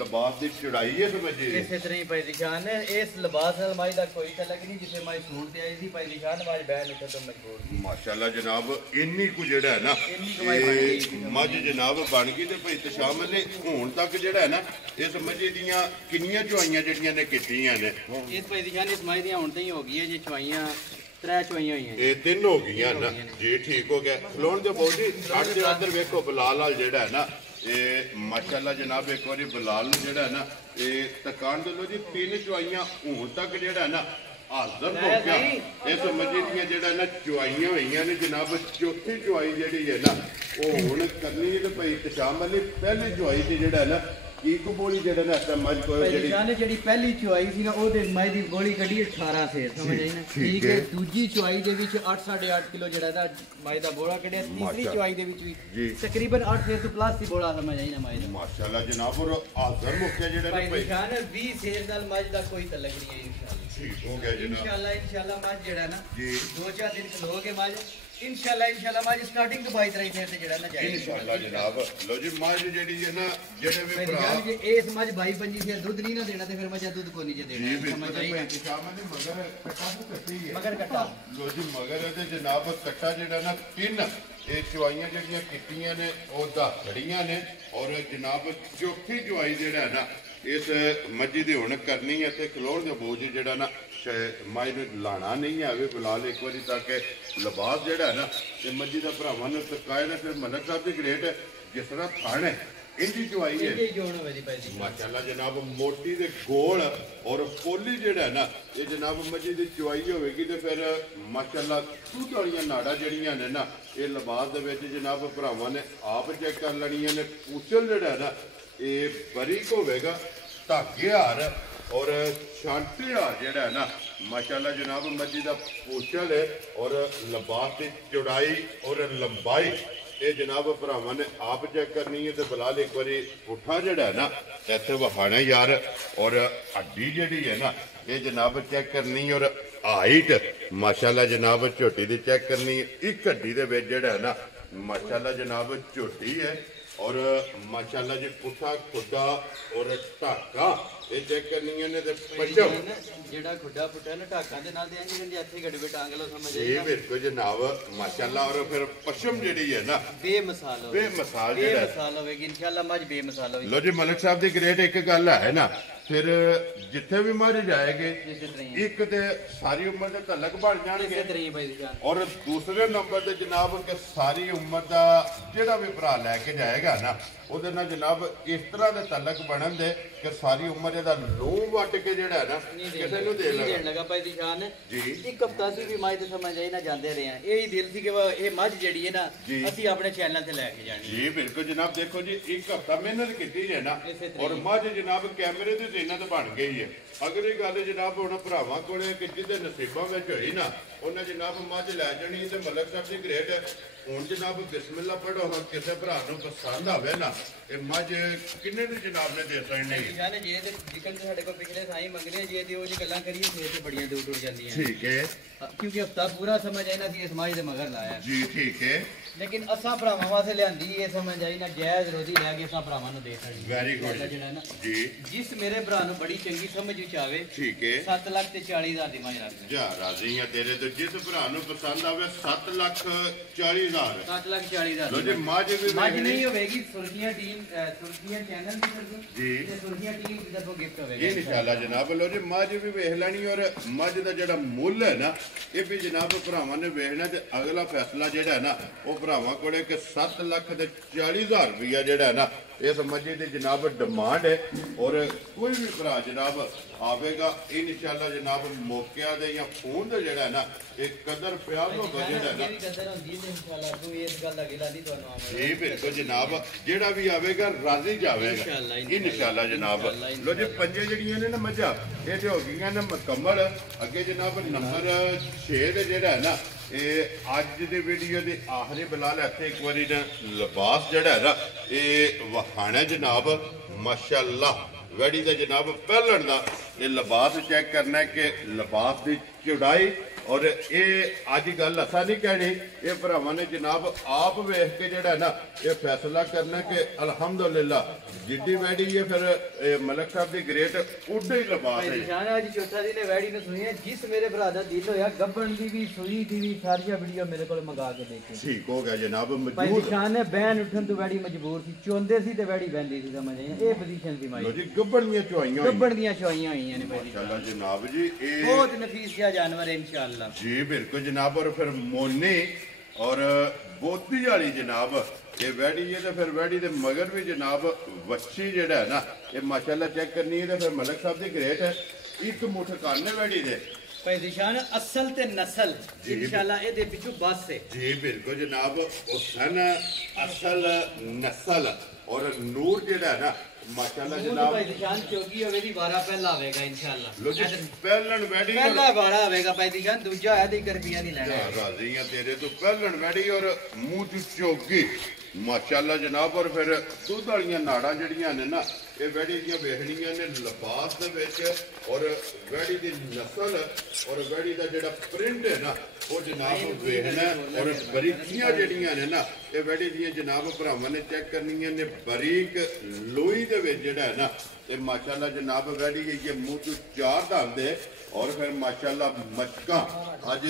ਲਿਬਾਸ ਦੀ ਚੜਾਈ ਹੈ ਸਮਝੀ इसे तरह ही भाई दिशान है इस लिबास नाल माई दा कोई तलक नहीं जिसे माई सूट ते आई थी भाई दिशान माई बैन इधर तो मजबूर ਮਾਸ਼ਾਅੱਲਾ ਜਨਾਬ। ਇੰਨੀ ਕੁ ਜਿਹੜਾ ਹੈ ਨਾ ਇੰਨੀ ਕਮਾਈ ਬਣ ਗਈ ਇਹ ਮੱਝ ਜਨਾਬ ਬਣ ਗਈ ਤੇ ਭਾਈ ਤਸ਼ਾਮ ਲਈ ਹੁਣ ਤੱਕ ਜਿਹੜਾ ਹੈ ਨਾ ਇਸ ਮੱਝੀ ਦੀਆਂ ਕਿੰਨੀਆਂ ਚੁਆਈਆਂ ਜਿਹੜੀਆਂ ਨੇ ਕੀਤੀਆਂ ਨੇ इस भाई दिशान इस माई दी हुण ते ही हो गई है जे चुआइयां 3 चुआइयां हुई हैं ਇਹ 3 ਹੋ ਗਈਆਂ ਨਾ ਜੀ ਠੀਕ ਹੋ ਗਿਆ। ਖਲੋਣ ਦੇ ਬਾਊ ਜੀ ਸਾਡੇ ਦੇ ਅੰਦਰ ਵੇਖੋ ਬਲਾਲ ਨਾਲ ਜਿਹੜਾ ਹੈ ਨਾ ਇਹ ਮਾਸ਼ਾਅੱਲਾ ਜਨਾਬ ਇੱਕ ਵਾਰੀ ਬਲਾਲ ਨੂੰ ਜਿਹੜਾ ਹੈ ਨਾ ਇਹ ਤਕਾਣ ਦੇ ਲੋ ਜੀ 3 ਚੁਆਈਆਂ ਹੁਣ ਤੱਕ ਜਿਹੜਾ ਹੈ ਨਾ ਹਾਜ਼ਰ ਹੋ ਗਿਆ। ਇਸ ਮੱਝੀ ਦੀਆਂ ਜਿਹੜਾ ਨਾ ਚੁਆਈਆਂ ਹੋਈਆਂ ਨੇ ਜਨਾਬ। ਚੌਥੀ ਚੁਆਈ ਜਿਹੜੀ ਹੈ ਨਾ ਉਹ ਹੁਣ ਕਰਨੀ ਹੈ ਤੇ ਭਾਈ ਤਸ਼ਾਮ ਅਲੀ ਪਹਿਲੀ ਚੁਆਈ ਤੇ ਜਿਹੜਾ ਹੈ ਨਾ ਕੀ ਕਬੂਲੀ ਜਿਹੜਾ ਨਾ ਇਸ ਮੱਝ ਕੋਲ ਭਾਈ ਜਿਹੜੀ ਦਿਸ਼ਾਨ ਨੇ ਜਿਹੜੀ ਪਹਿਲੀ ਚੁਆਈ ਸੀ ਨਾ ਉਹਦੇ ਮਾਈ ਦੀ ਗੋਲੀ ਕੱਢੀ 18 ਸੇਰ ਸਮਝ ਆਈ ਨਾ ਠੀਕ ਹੈ। ਦੂਜੀ ਚੁਆਈ ਦੇ ਵਿੱਚ 8.5 ਕਿਲੋ ਜਿਹੜਾ ਦਾ ਮਾਈ ਦਾ ਬੋੜਾ ਕੱਢਿਆ। ਤੀਸਰੀ ਚੁਆਈ ਦੇ ਵਿੱਚ ਵੀ ਤਕਰੀਬਨ 8 ਸੇਰ ਤੋਂ ਪਲੱਸ ਦੀ ਬੋੜਾ ਸਮਝ ਆਈ ਨਾ ਮਾਈ ਦਾ ਮਾਸ਼ਾਅੱਲਾ ਜਨਾਬ। ਔਰ ਹਾਜ਼ਰ ਮੁੱਕਿਆ ਜਿਹੜਾ ਭਾਈ ਨਾ ਭਾਈ ਦਿਸ਼ਾਨ 20 ਸੇਰ ਨਾਲ ਮੱਝ ਦਾ ਕੋਈ ਤਲਕ ਨਹੀਂ ਹੈ ਇੰਸ਼ਾਅੱਲਾ ਠੀਕ ਹੋ ਗਿਆ ਜਨਾਬ। इंशाल्लाह मज जेड़ा ना जी 2-4 दिन खलो के मज इंशाल्लाह मां स्टार्टिंग तो 22 23 से जेड़ा ना जाए इंशाल्लाह जनाब लो जी मां जेड़ी है ना जेड़े भी भरा जे ए समझ 22 25 से दूध नहीं ना देना ते फिर मैं दूध को नहीं जे देना समझ आई ना शाम में मगर कट्टा तो कट्टी है मगर कट्टा लो जी मगर ते जनाब कट्टा जेड़ा ना तीन ਇਹ ਚੁਆਈਆਂ ਜਿਹੜੀਆਂ ਕੀਤੀਆਂ ਨੇ ਉਹ ਦੱਸੜੀਆਂ ਨੇ ਔਰ ਜਨਾਬ ਚੌਥੀ ਚੁਆਈ ਜਿਹੜਾ ਨਾ ਇਸ ਮੱਝੀ ਦੀ ਹੁਣ ਕਰਨੀ ਹੈ ਤੇ ਖਲੋਣ ਦੇ ਬੋਝ ਜਿਹੜਾ ਨਾ ਮਾਈ ਨੂੰ ਲਾਣਾ ਨਹੀਂ ਆਵੇ ਫਿਲਹਾਲ ਇੱਕ ਵਾਰੀ ਤਾਂ ਕਿ ਲਿਬਾਸ ਜਿਹੜਾ ਨਾ ਇਹ ਮੱਝੀ ਦਾ ਭਰਾਵਾਂ ਨੂੰ ਸਕਾਏ ਨੇ ਫਿਰ ਮਲਕ ਸਾਹਿਬ ਦੀ ਗ੍ਰੇਟ ਜਿਸ ਤਰ੍ਹਾਂ ਥਣ ਹੈ ਇੰਦੀ ਚੁਆਈ ਹੈ ਮਾਸ਼ਾਅੱਲਾ ਜਨਾਬ ਮੋਟੀ ਦੇ ਗੋਲ ਔਰ ਪੋਲੀ ਜਿਹੜਾ ਨਾ ਇਹ ਜਨਾਬ ਮੱਝੀ ਦੀ ਚੁਆਈ ਹੋਵੇਗੀ ਤੇ ਫਿਰ ਮਾਸ਼ਾਅੱਲਾ ਦੁੱਧ ਵਾਲੀਆਂ ਨਾੜਾਂ ਜਿਹੜੀਆਂ ਨੇ ਨਾ ਇਹ ਲਿਬਾਸ ਦੇ ਵਿੱਚ ਜਨਾਬ ਭਰਾਵਾਂ ਨੇ ਆਪ ਚੈੱਕ ਕਰ ਲੈਣੀਆਂ ਨੇ ਪੂਛਲ ਜਿਹੜਾ ਨਾ ਇਹ ਬਰੀਕ ਹੋਵੇਗਾ ਧਾਗੇ ਹਾਰ ਔਰ ਛਾਂਟੇ ਹਾਰ ਜਿਹੜਾ ਨਾ ਮਾਸ਼ਾਅੱਲਾ ਜਨਾਬ ਮੱਝੀ ਦਾ ਪੂਛਲ ਹੈ ਔਰ ਲਿਬਾਸ ਦੀ ਚੌੜਾਈ ਔਰ ਲੰਬਾਈ ਇਹ ਜਨਾਬ ਭਰਾਵਾਂ ਨੇ ਆਪ ਚੈੱਕ ਕਰਨੀ ਹੈ ਤੇ ਬਲਾਲ ਇੱਕ ਵਾਰੀ ਪੁੱਠਾ ਜਿਹੜਾ ਨਾ ਇੱਥੇ ਵਹਾਣਾ ਯਾਰ ਔਰ ਹੱਡੀ ਜਿਹੜੀ ਹੈ ਨਾ ਇਹ ਜਨਾਬ ਚੈੱਕ ਕਰਨੀ ਔਰ ਹਾਈਟ ਮਾਸ਼ਾਅੱਲਾ ਜਨਾਬ ਝੋਟੀ ਦੀ ਚੈੱਕ ਕਰਨੀ ਇੱਕ ਹੱਡੀ ਦੇ ਵਿੱਚ ਜਿਹੜਾ ਨਾ ਮਾਸ਼ਾਅੱਲਾ ਜਨਾਬ ਝੋਟੀ ਹੈ ਔਰ ਮਾਸ਼ਾਅੱਲਾ ਜੀ ਪੁੱਠਾ ਖੁੱਡਾ ਔਰ ਢਾਕਾ ਇਹ ਚੈੱਕ ਕਰਨੀਆਂ ਨੇ ਤੇ ਪੱਜਮ ਜਿਹੜਾ ਖੁੱਡਾ ਪੁੱਠਾ ਨਾ ਢਾਕਾਂ ਦੇ ਨਾਲ ਦੇ ਇੰਜ ਇੱਥੇ ਗੜਵੇ ਟਾਂਗ ਲੋ ਸਮਝ ਆਈ ਇਹ ਬਿਲਕੁਲ ਜਨਾਬ ਮਾਸ਼ਾਅੱਲਾ ਔਰ ਫਿਰ ਪਸ਼ਮ ਜਿਹੜੀ ਹੈ ਨਾ ਬੇਮਿਸਾਲ ਜਿਹੜਾ ਬੇਮਿਸਾਲ ਹੋਵੇਗੀ ਇਨਸ਼ਾਅੱਲਾ ਮੱਝ ਬੇਮਿਸਾਲ ਹੋਵੇਗੀ ਲੋ ਜੀ ਮਲਕ ਸਾਹਿਬ ਦੀ ਗ੍ਰੇਟ ਇੱਕ ਗੱਲ ਹੈ ਨਾ ਫਿਰ ਜਿੱਥੇ ਵੀ ਮੱਝ ਜਾਏਗੇ ਇੱਕ ਤੇ ਸਾਰੀ ਉਮਰ ਦੇ ਤਲਕ ਬਣ ਜਾਣਗੇ ਔਰ ਦੂਸਰੇ ਨੰਬਰ ਤੇ ਜਨਾਬ ਕਿ ਸਾਰੀ ਉਮਰ ਦਾ ਜਿਹੜਾ ਵੀ ਭਰਾ ਲੈ ਕੇ ਜਾਏਗਾ ਨਾ ਉਹਦੇ ਨਾਲ ਜਨਾਬ ਇਸ ਤਰ੍ਹਾਂ ਦੇ ਤਲਕ ਬਣਨ ਦੇ ਕਿ ਸਾਰੀ ਉਮਰ ਇਹਦਾ ਲੋਹ ਵੱਟ ਕੇ ਜਿਹੜਾ ਨਾ ਕਿਸੇ ਨੂੰ ਦੇਣ ਲੱਗਾ ਭਾਈ ਦੀ ਸ਼ਾਨ ਜੀ ਇੱਕ ਹਫਤਾ ਸੀ ਵੀ ਮੱਝ ਤੇ ਸਮਝ ਆਈ ਨਾ ਜਾਂਦੇ ਰਹੇ ਆ ਇਹ ਹੀ ਦਿਲ ਸੀ ਕਿ ਇਹ ਮੱਝ ਜਿਹੜੀ ਹੈ ਨਾ ਅਸੀਂ ਆਪਣੇ ਚੈਨਲ ਤੇ ਲੈ ਕੇ ਜਾਣੀ ਜੀ ਬਿਲਕੁਲ ਜਨਾਬ ਦੇਖੋ ਜੀ ਇੱਕ ਹਫਤਾ ਮਿਹਨਤ ਕੀਤੀ ਹੈ ਨਾ ਔਰ ਮੱਝ ਜਨਾਬ ਕੈਮਰੇ ਦੇ ਇਹਨਾਂ ਤੇ ਬਣ ਗਈ ਹੈ ਅਗਰ ਇਹ ਗੱਲ ਜਨਾਬ ਹੁਣ ਭਰਾਵਾਂ ਕੋਲੇ ਕਿ ਜਿਹਦੇ ਨਸੀਬਾਂ ਵਿੱਚ ਹੋਈ ਨਾ ਉਹਨਾਂ ਜਨਾਬ ਮੱਝ ਲੈ ਜਾਣੀ ਤੇ ਮਲਕ ਸਾਹਿਬ ਦੀ ਗ੍ਰੇਟ ਹੁਣ ਜਨਾਬ ਬਿਸਮਿਲ੍ਲਾ ਪੜੋ ਹਾਂ ਕਿਸੇ ਭਰਾ ਨੂੰ ਪਸੰਦ ਆਵੇ ਨਾ ਇਹ ਮੱਝ ਕਿੰਨੇ ਨੂੰ ਜਨਾਬ ਨੇ ਦੇ ਸਕਣੀ ਜਾਨੇ ਜੇ ਤੇ ਜਿਕਨ ਸਾਡੇ ਕੋਲ ਪਿਛਲੇ ਸਾਈ ਮੰਗਨੇ ਜੇ ਤੇ ਉਹ ਜੀ ਗੱਲਾਂ ਕਰੀਏ ਫੇਰ ਤੇ ਬੜੀਆਂ ਦੂਰ ਦੂਰ ਜਾਂਦੀਆਂ ਠੀਕ ਹੈ ਕਿਉਂਕਿ ਹਫਤਾ ਪੂਰਾ ਸਮਝ ਆਈ ਨਾ ਸੀ ਇਸ ਮਾਈ ਦੇ ਮਗਰ ਲਾਇਆ ਜੀ ਠੀਕ ਹੈ ਲੇਕਿਨ ਅਸਾਂ ਭਰਾਵਾਂ ਵਾਸਤੇ ਲਿਆਂਦੀ ਇਹ ਸਮਝ ਆਈ ਨਾ ਜਾਇਜ਼ ਰੋਜ਼ੀ ਲੈ ਕੇ ਅਸਾਂ ਭਰਾਵਾਂ ਨੂੰ ਦੇ ਸਕਦੀ ਵੈਰੀ ਗੁੱਡ ਜਿਹੜਾ ਨਾ ਜੀ ਜਿਸ ਮੇਰੇ ਭਰਾ ਨੂੰ ਬੜੀ ਚੰਗੀ ਸਮਝ ਵਿੱਚ ਆਵੇ ਠੀਕ ਹੈ 7 ਲੱਖ ਤੇ 40,000 ਦੀ ਮੱਝ ਰੱਖ ਜਾ ਰਾਜ਼ੀ ਆ ਤੇਰੇ ਤੋਂ ਜਿਸ ਭਰਾ ਨੂੰ ਪਸੰਦ ਆਵੇ 7,40,000 7,40,000 ਲੋ ਜੀ ਮੱਝ ਵੀ ਮੱਝ ਨਹੀਂ ਹੋਵੇਗੀ ਸੁਰਖੀਆਂ ਟੀਮ ਸੁਰਖੀਆਂ ਚੈਨਲ ਦੀ ਤਰਫੋਂ ਜੀ ਤੇ ਸੁਰਖੀਆਂ ਟੀਮ ਦੀ ਤਰਫੋਂ ਗਿਫਟ ਹੋਵੇਗਾ ਇਨਸ਼ਾਅੱਲਾ ਜਨਾਬ ਲੋ ਜੀ ਮੱਝ ਵੀ ਵੇਖ ਲੈਣੀ ਔਰ ਮੱਝ ਦਾ ਜਿਹੜਾ ਮੁੱਲ ਹੈ ਨਾ ਇਹ ਵੀ ਜਨਾਬ ਭਰਾਵਾਂ ਨੇ ਵੇਖਣਾ ਤੇ ਅਗਲਾ ਫੈਸਲਾ ਜਿਹੜਾ ਹੈ ਨਾ ਉਹ ਭਰਾਵਾਂ ਕੋਲੇ ਕਿ 7,40,000 ਰੁਪਇਆ ਜਿਹੜਾ ਨਾ ਇਸ ਮੱਝੀ ਦੀ ਜਨਾਬ ਡਿਮਾਂਡ ਹੈ ਔਰ ਕੋਈ ਵੀ ਭਰਾ ਜਨਾਬ ਆਵੇਗਾ ਇਨਸ਼ਾਅੱਲਾ ਜਨਾਬ ਮੌਕਿਆਂ ਦੇ ਜਾਂ ਫੋਨ ਦੇ ਜਿਹੜਾ ਨਾ ਇਹ ਕਦਰ ਪਿਆਰ ਹੋ ਜਿਹੜਾ ਨਾ ਕਦਰ ਹੁੰਦੀ ਹੈ ਇਨਸ਼ਾਅੱਲਾ ਕੋਈ ਇਸ ਗੱਲ ਦਾ ਗਿਲਾ ਨਹੀਂ ਤੁਹਾਨੂੰ ਆਵੇਗਾ ਜੀ ਬਿਲਕੁਲ ਜਨਾਬ ਜਿਹੜਾ ਵੀ ਆਵੇਗਾ ਰਾਜ਼ੀ ਜਾਵੇਗਾ ਇਨਸ਼ਾਅੱਲਾ ਜਨਾਬ ਲੋ ਜੀ ਪੰਜੇ ਜਿਹੜੀਆਂ ਨੇ ਨਾ ਮੱਝਾਂ ਇਹ ਤੇ ਹੋ ਗਈਆਂ ਨੇ ਮੁਕੰਮਲ ਅੱਗੇ ਜਨਾਬ ਨੰਬਰ 6 ਦੇ ਜਿਹੜਾ ਹੈ ਨਾ ਇਹ ਅੱਜ ਦੀ ਵੀਡੀਓ ਦੀ ਆਖਰੀ ਬਲਾਲ ਇੱਥੇ ਇੱਕ ਵਾਰੀ ਨਾ ਲਿਬਾਸ ਜਿਹੜਾ ਹੈ ਨਾ ਇਹ ਵਖਾਣਾ ਜਨਾਬ ਮਾਸ਼ਾਅੱਲਾ ਵੈੜੀ ਦਾ ਜਨਾਬ ਪਹਿਲਣ ਦਾ ਇਹ ਲਿਬਾਸ ਚੈੱਕ ਕਰਨਾ ਕਿ ਲਿਬਾਸ ਦੀ ਚੌੜਾਈ ਔਰ ਇਹ ਅੱਜ ਗੱਲ ਅਸਾਂ ਨਹੀਂ ਕਹਿਣੀ ਇਹ ਭਰਾਵਾਂ ਨੇ ਜਨਾਬ ਆਪ ਵੇਖ ਕੇ ਜਿਹੜਾ ਨਾ ਇਹ ਫੈਸਲਾ ਕਰਨਾ ਕਿ ਅਲਹਮਦੁਲਿਲਾ ਜਿੱਡੀ ਵੈੜੀ ਹੈ ਫਿਰ ਮਲਕ ਸਾਹਿਬ ਦੀ ਗ੍ਰੇਟ ਉੱਡੇ ਹੀ ਲਿਬਾਸ ਹੈ ਨਿਸ਼ਾਨ ਅੱਜ ਚੌਥਾ ਦੀ ਨੇ ਵੈੜੀ ਨੂੰ ਸੁਣੀ ਹੈ ਜਿਸ ਮੇਰੇ ਭਰਾ ਦਾ ਦਿਲ ਹੋਇਆ ਗੱਬਣ ਦੀ ਵੀ ਸੂਈ ਦੀ ਵੀ ਸਾਰੀਆਂ ਵੀਡੀਓ ਮੇਰੇ ਕੋਲ ਮੰਗਾ ਕੇ ਦੇਖੇ ਠੀਕ ਹੋ ਗਿਆ ਜਨਾਬ ਭਾਈ ਮੌਜੂਦ ਨਿਸ਼ਾਨ ਨੇ ਬੈਨ ਉੱਠਣ ਤੋਂ ਵੈੜੀ ਮਜਬੂਰ ਸੀ ਚੋਂਦੇ ਸੀ ਤੇ ਵੈੜੀ ਬੈਂਦੀ ਸੀ ਸਮਝ ਆਈ ਇਹ ਪੋਜੀਸ਼ਨ ਸੀ ਮਾਈ ਲੋ ਜੀ ਗੱਬਣ ਦੀਆਂ ਚੁਆਈਆਂ ਗੱਬਣ ਦੀਆਂ ਚੁਆਈਆਂ ਹੋਈਆਂ ਨੇ ਭਾਈ ਮਾਸ਼ਾਅੱਲਾ ਜਨਾਬ ਜੀ ਇਹ ਬਹੁਤ ਨਫੀਸ ਜਿਹਾ ਜਾਨਵਰ ਹੈ ਇਨਸ਼ਾਅੱਲਾ ਜੀ ਬਿਲਕੁਲ ਜਨਾਬ ਔਰ ਫਿਰ ਮੋਨੇ ਔਰ ਬੋਤੀ ਵਾਲੀ ਜਨਾਬ ਇਹ ਵੈੜੀ ਹੈ ਤੇ ਫਿਰ ਵੈੜੀ ਦੇ ਮਗਰ ਵੀ ਜਨਾਬ ਵੱਛੀ ਜਿਹੜਾ ਹੈ ਨਾ ਇਹ ਮਾਸ਼ਾਅੱਲਾ ਚੈੱਕ ਕਰਨੀ ਹੈ ਤੇ ਫਿਰ ਮਲਕ ਸਾਹਿਬ ਦੀ ਗ੍ਰੇਟ ਹੈ ਇੱਕ ਮੁੱਠ ਕਾਨੇ ਵੈੜੀ ਦੇ ਭਾਈ ਨਿਸ਼ਾਨ ਅਸਲ ਤੇ ਨਸਲ ਇਨਸ਼ਾਅੱਲਾ ਇਹਦੇ ਵਿੱਚੋਂ ਬਸ ਹੈ ਜੀ ਬਿਲਕੁਲ ਜਨਾਬ ਹੁਸਨ ਅਸਲ ਨਸਲ ਔਰ ਨੂਰ ਜਿਹੜਾ ਹੈ ਨਾ ਮਾਸ਼ਾਅੱਲਾ ਜਨਾਬ ਭਾਈ ਨਿਸ਼ਾਨ ਚੋਗੀ ਹੋਵੇ ਦੀ ਵਾਰਾ ਪਹਿਲਾ ਆਵੇਗਾ ਇਨਸ਼ਾਅੱਲਾ ਲੋ ਜੀ ਪਹਿਲਣ ਵੈੜੀ ਪਹਿਲਾ ਵਾਰਾ ਆਵੇਗਾ ਭਾਈ ਨਿਸ਼ਾਨ ਦੂਜਾ ਹੈ ਤੇ 1 ਰੁਪਿਆ ਨਹੀਂ ਲੈਣਾ ਰਾਜ਼ੀ ਆ ਤੇਰੇ ਤੋਂ ਪਹਿਲਣ ਵੈੜੀ ਔਰ ਮੂੰਹ ਚ ਚੋਗੀ ਮਾਸ਼ਾਅੱਲਾ ਜਨਾਬ। ਔਰ ਫਿਰ ਦੁੱਧ ਵਾਲੀਆਂ ਨਾੜਾਂ ਜਿਹੜੀਆਂ ਨੇ ਨਾ ਇਹ ਵੈੜੀ ਦੀਆਂ ਵੇਖਣੀਆਂ ਨੇ ਲਿਬਾਸ ਦੇ ਵਿੱਚ, ਔਰ ਵੈੜੀ ਦੀ ਨਸਲ ਔਰ ਵੈੜੀ ਦਾ ਜਿਹੜਾ ਪ੍ਰਿੰਟ ਹੈ ਨਾ ਉਹ ਜਨਾਬ ਵੇਖਣਾ। ਔਰ ਬਰੀਕੀਆਂ ਜਿਹੜੀਆਂ ਨੇ ਨਾ ਇਹ ਵੈੜੀ ਦੀਆਂ ਜਨਾਬ ਭਰਾਵਾਂ ਨੇ ਚੈੱਕ ਕਰਨੀਆਂ ਨੇ। ਬਰੀਕ ਲੋਈ ਦੇ ਵਿੱਚ ਜਿਹੜਾ ਹੈ ਨਾ ਤੇ ਮਾਸ਼ਾਅੱਲਾ ਜਨਾਬ ਵੈੜੀ ਇਹ ਮੂੰਹ ਤੋਂ 4 ਦੰਦ ਹੈ। ਔਰ ਫਿਰ ਮਾਸ਼ਾਅੱਲਾ ਮਚਕਾਂ ਅੱਜ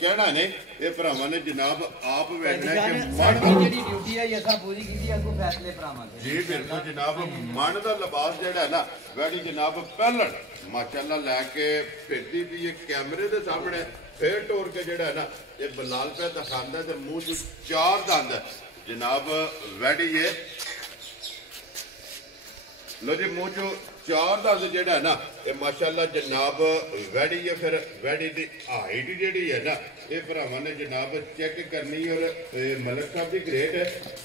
ਕਹਿਣਾ ਨੇ ਇਹ ਭਰਾਵਾਂ ਨੇ ਜਨਾਬ ਆਪ ਵੇਖਣਾ ਕਿ ਮਨ ਜਿਹੜੀ ਡਿਊਟੀ ਹੈ ਅਸਾਂ ਪੂਰੀ ਕੀਤੀ ਅੱਗੋਂ ਫੈਸਲੇ ਭਰਾਵਾਂ ਦੇ। ਜੀ ਬਿਲਕੁਲ ਜਨਾਬ। ਮਨ ਦਾ ਲਿਬਾਸ ਜਿਹੜਾ ਹੈ ਨਾ ਵੈੜੀ ਜਨਾਬ ਪਹਿਲਣ ਮਾਸ਼ਾਅੱਲਾ ਲੈ ਕੇ ਫਿਰਦੀ ਵੀ ਇਹ ਕੈਮਰੇ ਦੇ ਸਾਹਮਣੇ ਫੇਰ ਟੋਰ ਕੇ ਜਿਹੜਾ ਹੈ ਨਾ ਇਹ ਬਲਾਲ ਪਿਆ ਦਿਖਾਉਂਦਾ ਤੇ ਮੂੰਹ ਚ 4 ਦੰਦ ਜਨਾਬ ਵੈੜੀ ਹੈ। ਲੋ ਜੀ ਮੂੰਹ ਚੋਂ 4 ਦੰਦ ਜਿਹੜਾ ਹੈ ਨਾ ਇਹ ਮਾਸ਼ਾਅੱਲਾ ਜਨਾਬ ਵੈੜੀ ਹੈ। ਫਿਰ ਵੈੜੀ ਦੀ ਹਾਈਟ ਜਿਹੜੀ ਹੈ ਨਾ ਇਹ ਭਰਾਵਾਂ ਨੇ ਜਨਾਬ ਚੈੱਕ ਕਰਨੀ। ਔਰ ਮਲਕ ਸਾਹਿਬ ਦੀ ਗ੍ਰੇਡ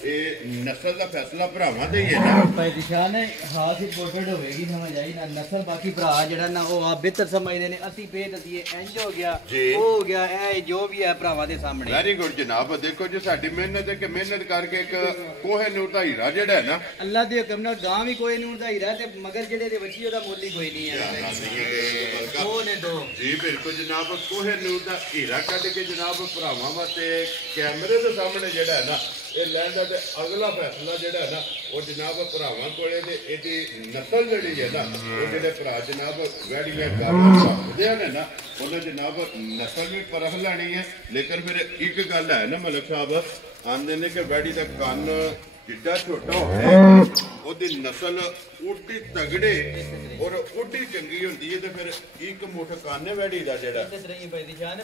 ਇਹ ਨਸਲ ਦਾ ਫੈਸਲਾ ਭਰਾਵਾਂ ਦੇ ਹੀ ਹੈ ਨਾ। ਭਾਈ ਦਿਸ਼ਾਨ ਹਾਥ ਇੰਪੋਰਟਡ ਹੋਵੇਗੀ ਸਮਝ ਆਈ ਨਾ ਨਸਲ। ਬਾਕੀ ਭਰਾ ਜਿਹੜਾ ਨਾ ਉਹ ਆ ਬਿਹਤਰ ਸਮਝਦੇ ਨੇ। ਅਸੀਂ ਪੇਦ ਅਸੀਂ ਇੰਜ ਹੋ ਗਿਆ ਉਹ ਹੋ ਗਿਆ ਇਹ ਜੋ ਵੀ ਹੈ ਭਰਾਵਾਂ ਦੇ ਸਾਹਮਣੇ। ਵੈਰੀ ਗੁੱਡ ਜਨਾਬ। ਦੇਖੋ ਜੀ ਸਾਡੀ ਮਿਹਨਤ ਹੈ ਕਿ ਮਿਹਨਤ ਕਰਕੇ ਇੱਕ ਕੋਹੇ ਨੂਰ ਦਾ ਹੀਰਾ ਜਿਹੜਾ ਹੈ ਨਾ ਅੱਲਾ ਦੇ ਹੁਕਮ ਨਾਲ ਗਾਂ ਵੀ ਕੋਈ ਨੂਰ ਦਾ ਹੀਰਾ ਤੇ ਮਗਰ ਜਿਹੜੇ ਦੇ ਬੱਚੀ ਉਹਦਾ ਮੁੱਲ ਹੀ ਕੋਈ ਨਹੀਂ ਹੈ। ਉਹ ਨੇ ਦੋ ਜੀ ਬਿਲਕੁਲ ਜਨਾਬ। ਕੋਹੇ ਨੂਰ ਦਾ ਹੀਰਾ ਕੱਢ ਕੇ ਜਨਾਬ ਭਰਾਵਾਂ ਵਾਸਤੇ ਕੈਮਰੇ ਦੇ ਸਾਹਮਣੇ ਜਿਹੜਾ ਹੈ ਨਾ ਇਹ ਲੈਂਦਾ ਤੇ ਅਗਲਾ ਫੈਸਲਾ ਜਿਹੜਾ ਹੈ ਨਾ ਉਹ ਜਨਾਬ ਭਰਾਵਾਂ ਕੋਲੇ ਤੇ ਇਹਦੀ ਨਸਲ ਜਿਹੜੀ ਹੈ ਨਾ ਉਹ ਜਿਹੜੇ ਭਰਾ ਜਨਾਬ ਵੈੜੀਆਂ ਗੱਲ ਰੱਖਦੇ ਨੇ ਨਾ ਉਹਨਾਂ ਜਨਾਬ ਨਸਲ ਵੀ ਪਰਖ ਲੈਣੀ ਹੈ। ਲੇਕਿਨ ਫਿਰ ਇੱਕ ਗੱਲ ਹੈ ਨਾ ਮਲਕ ਸਾਹਿਬ ਆਂਦੇ ਨੇ ਕਿ ਵੈੜੀ ਦਾ ਕੰਨ ਜਿੱਡਾ ਛੋਟਾ ਹੋਵੇ ਉਹਦੀ ਨਸਲ ਉੱਡੀ ਤਗੜੇ ਔਰ ਉੱਡੀ ਚੰਗੀ ਹੁੰਦੀ ਹੈ ਤੇ ਫਿਰ ਇੱਕ ਮੁੱਠ ਕੰਨ ਹੈ ਵੈੜੀ ਦਾ ਜਿਹੜਾ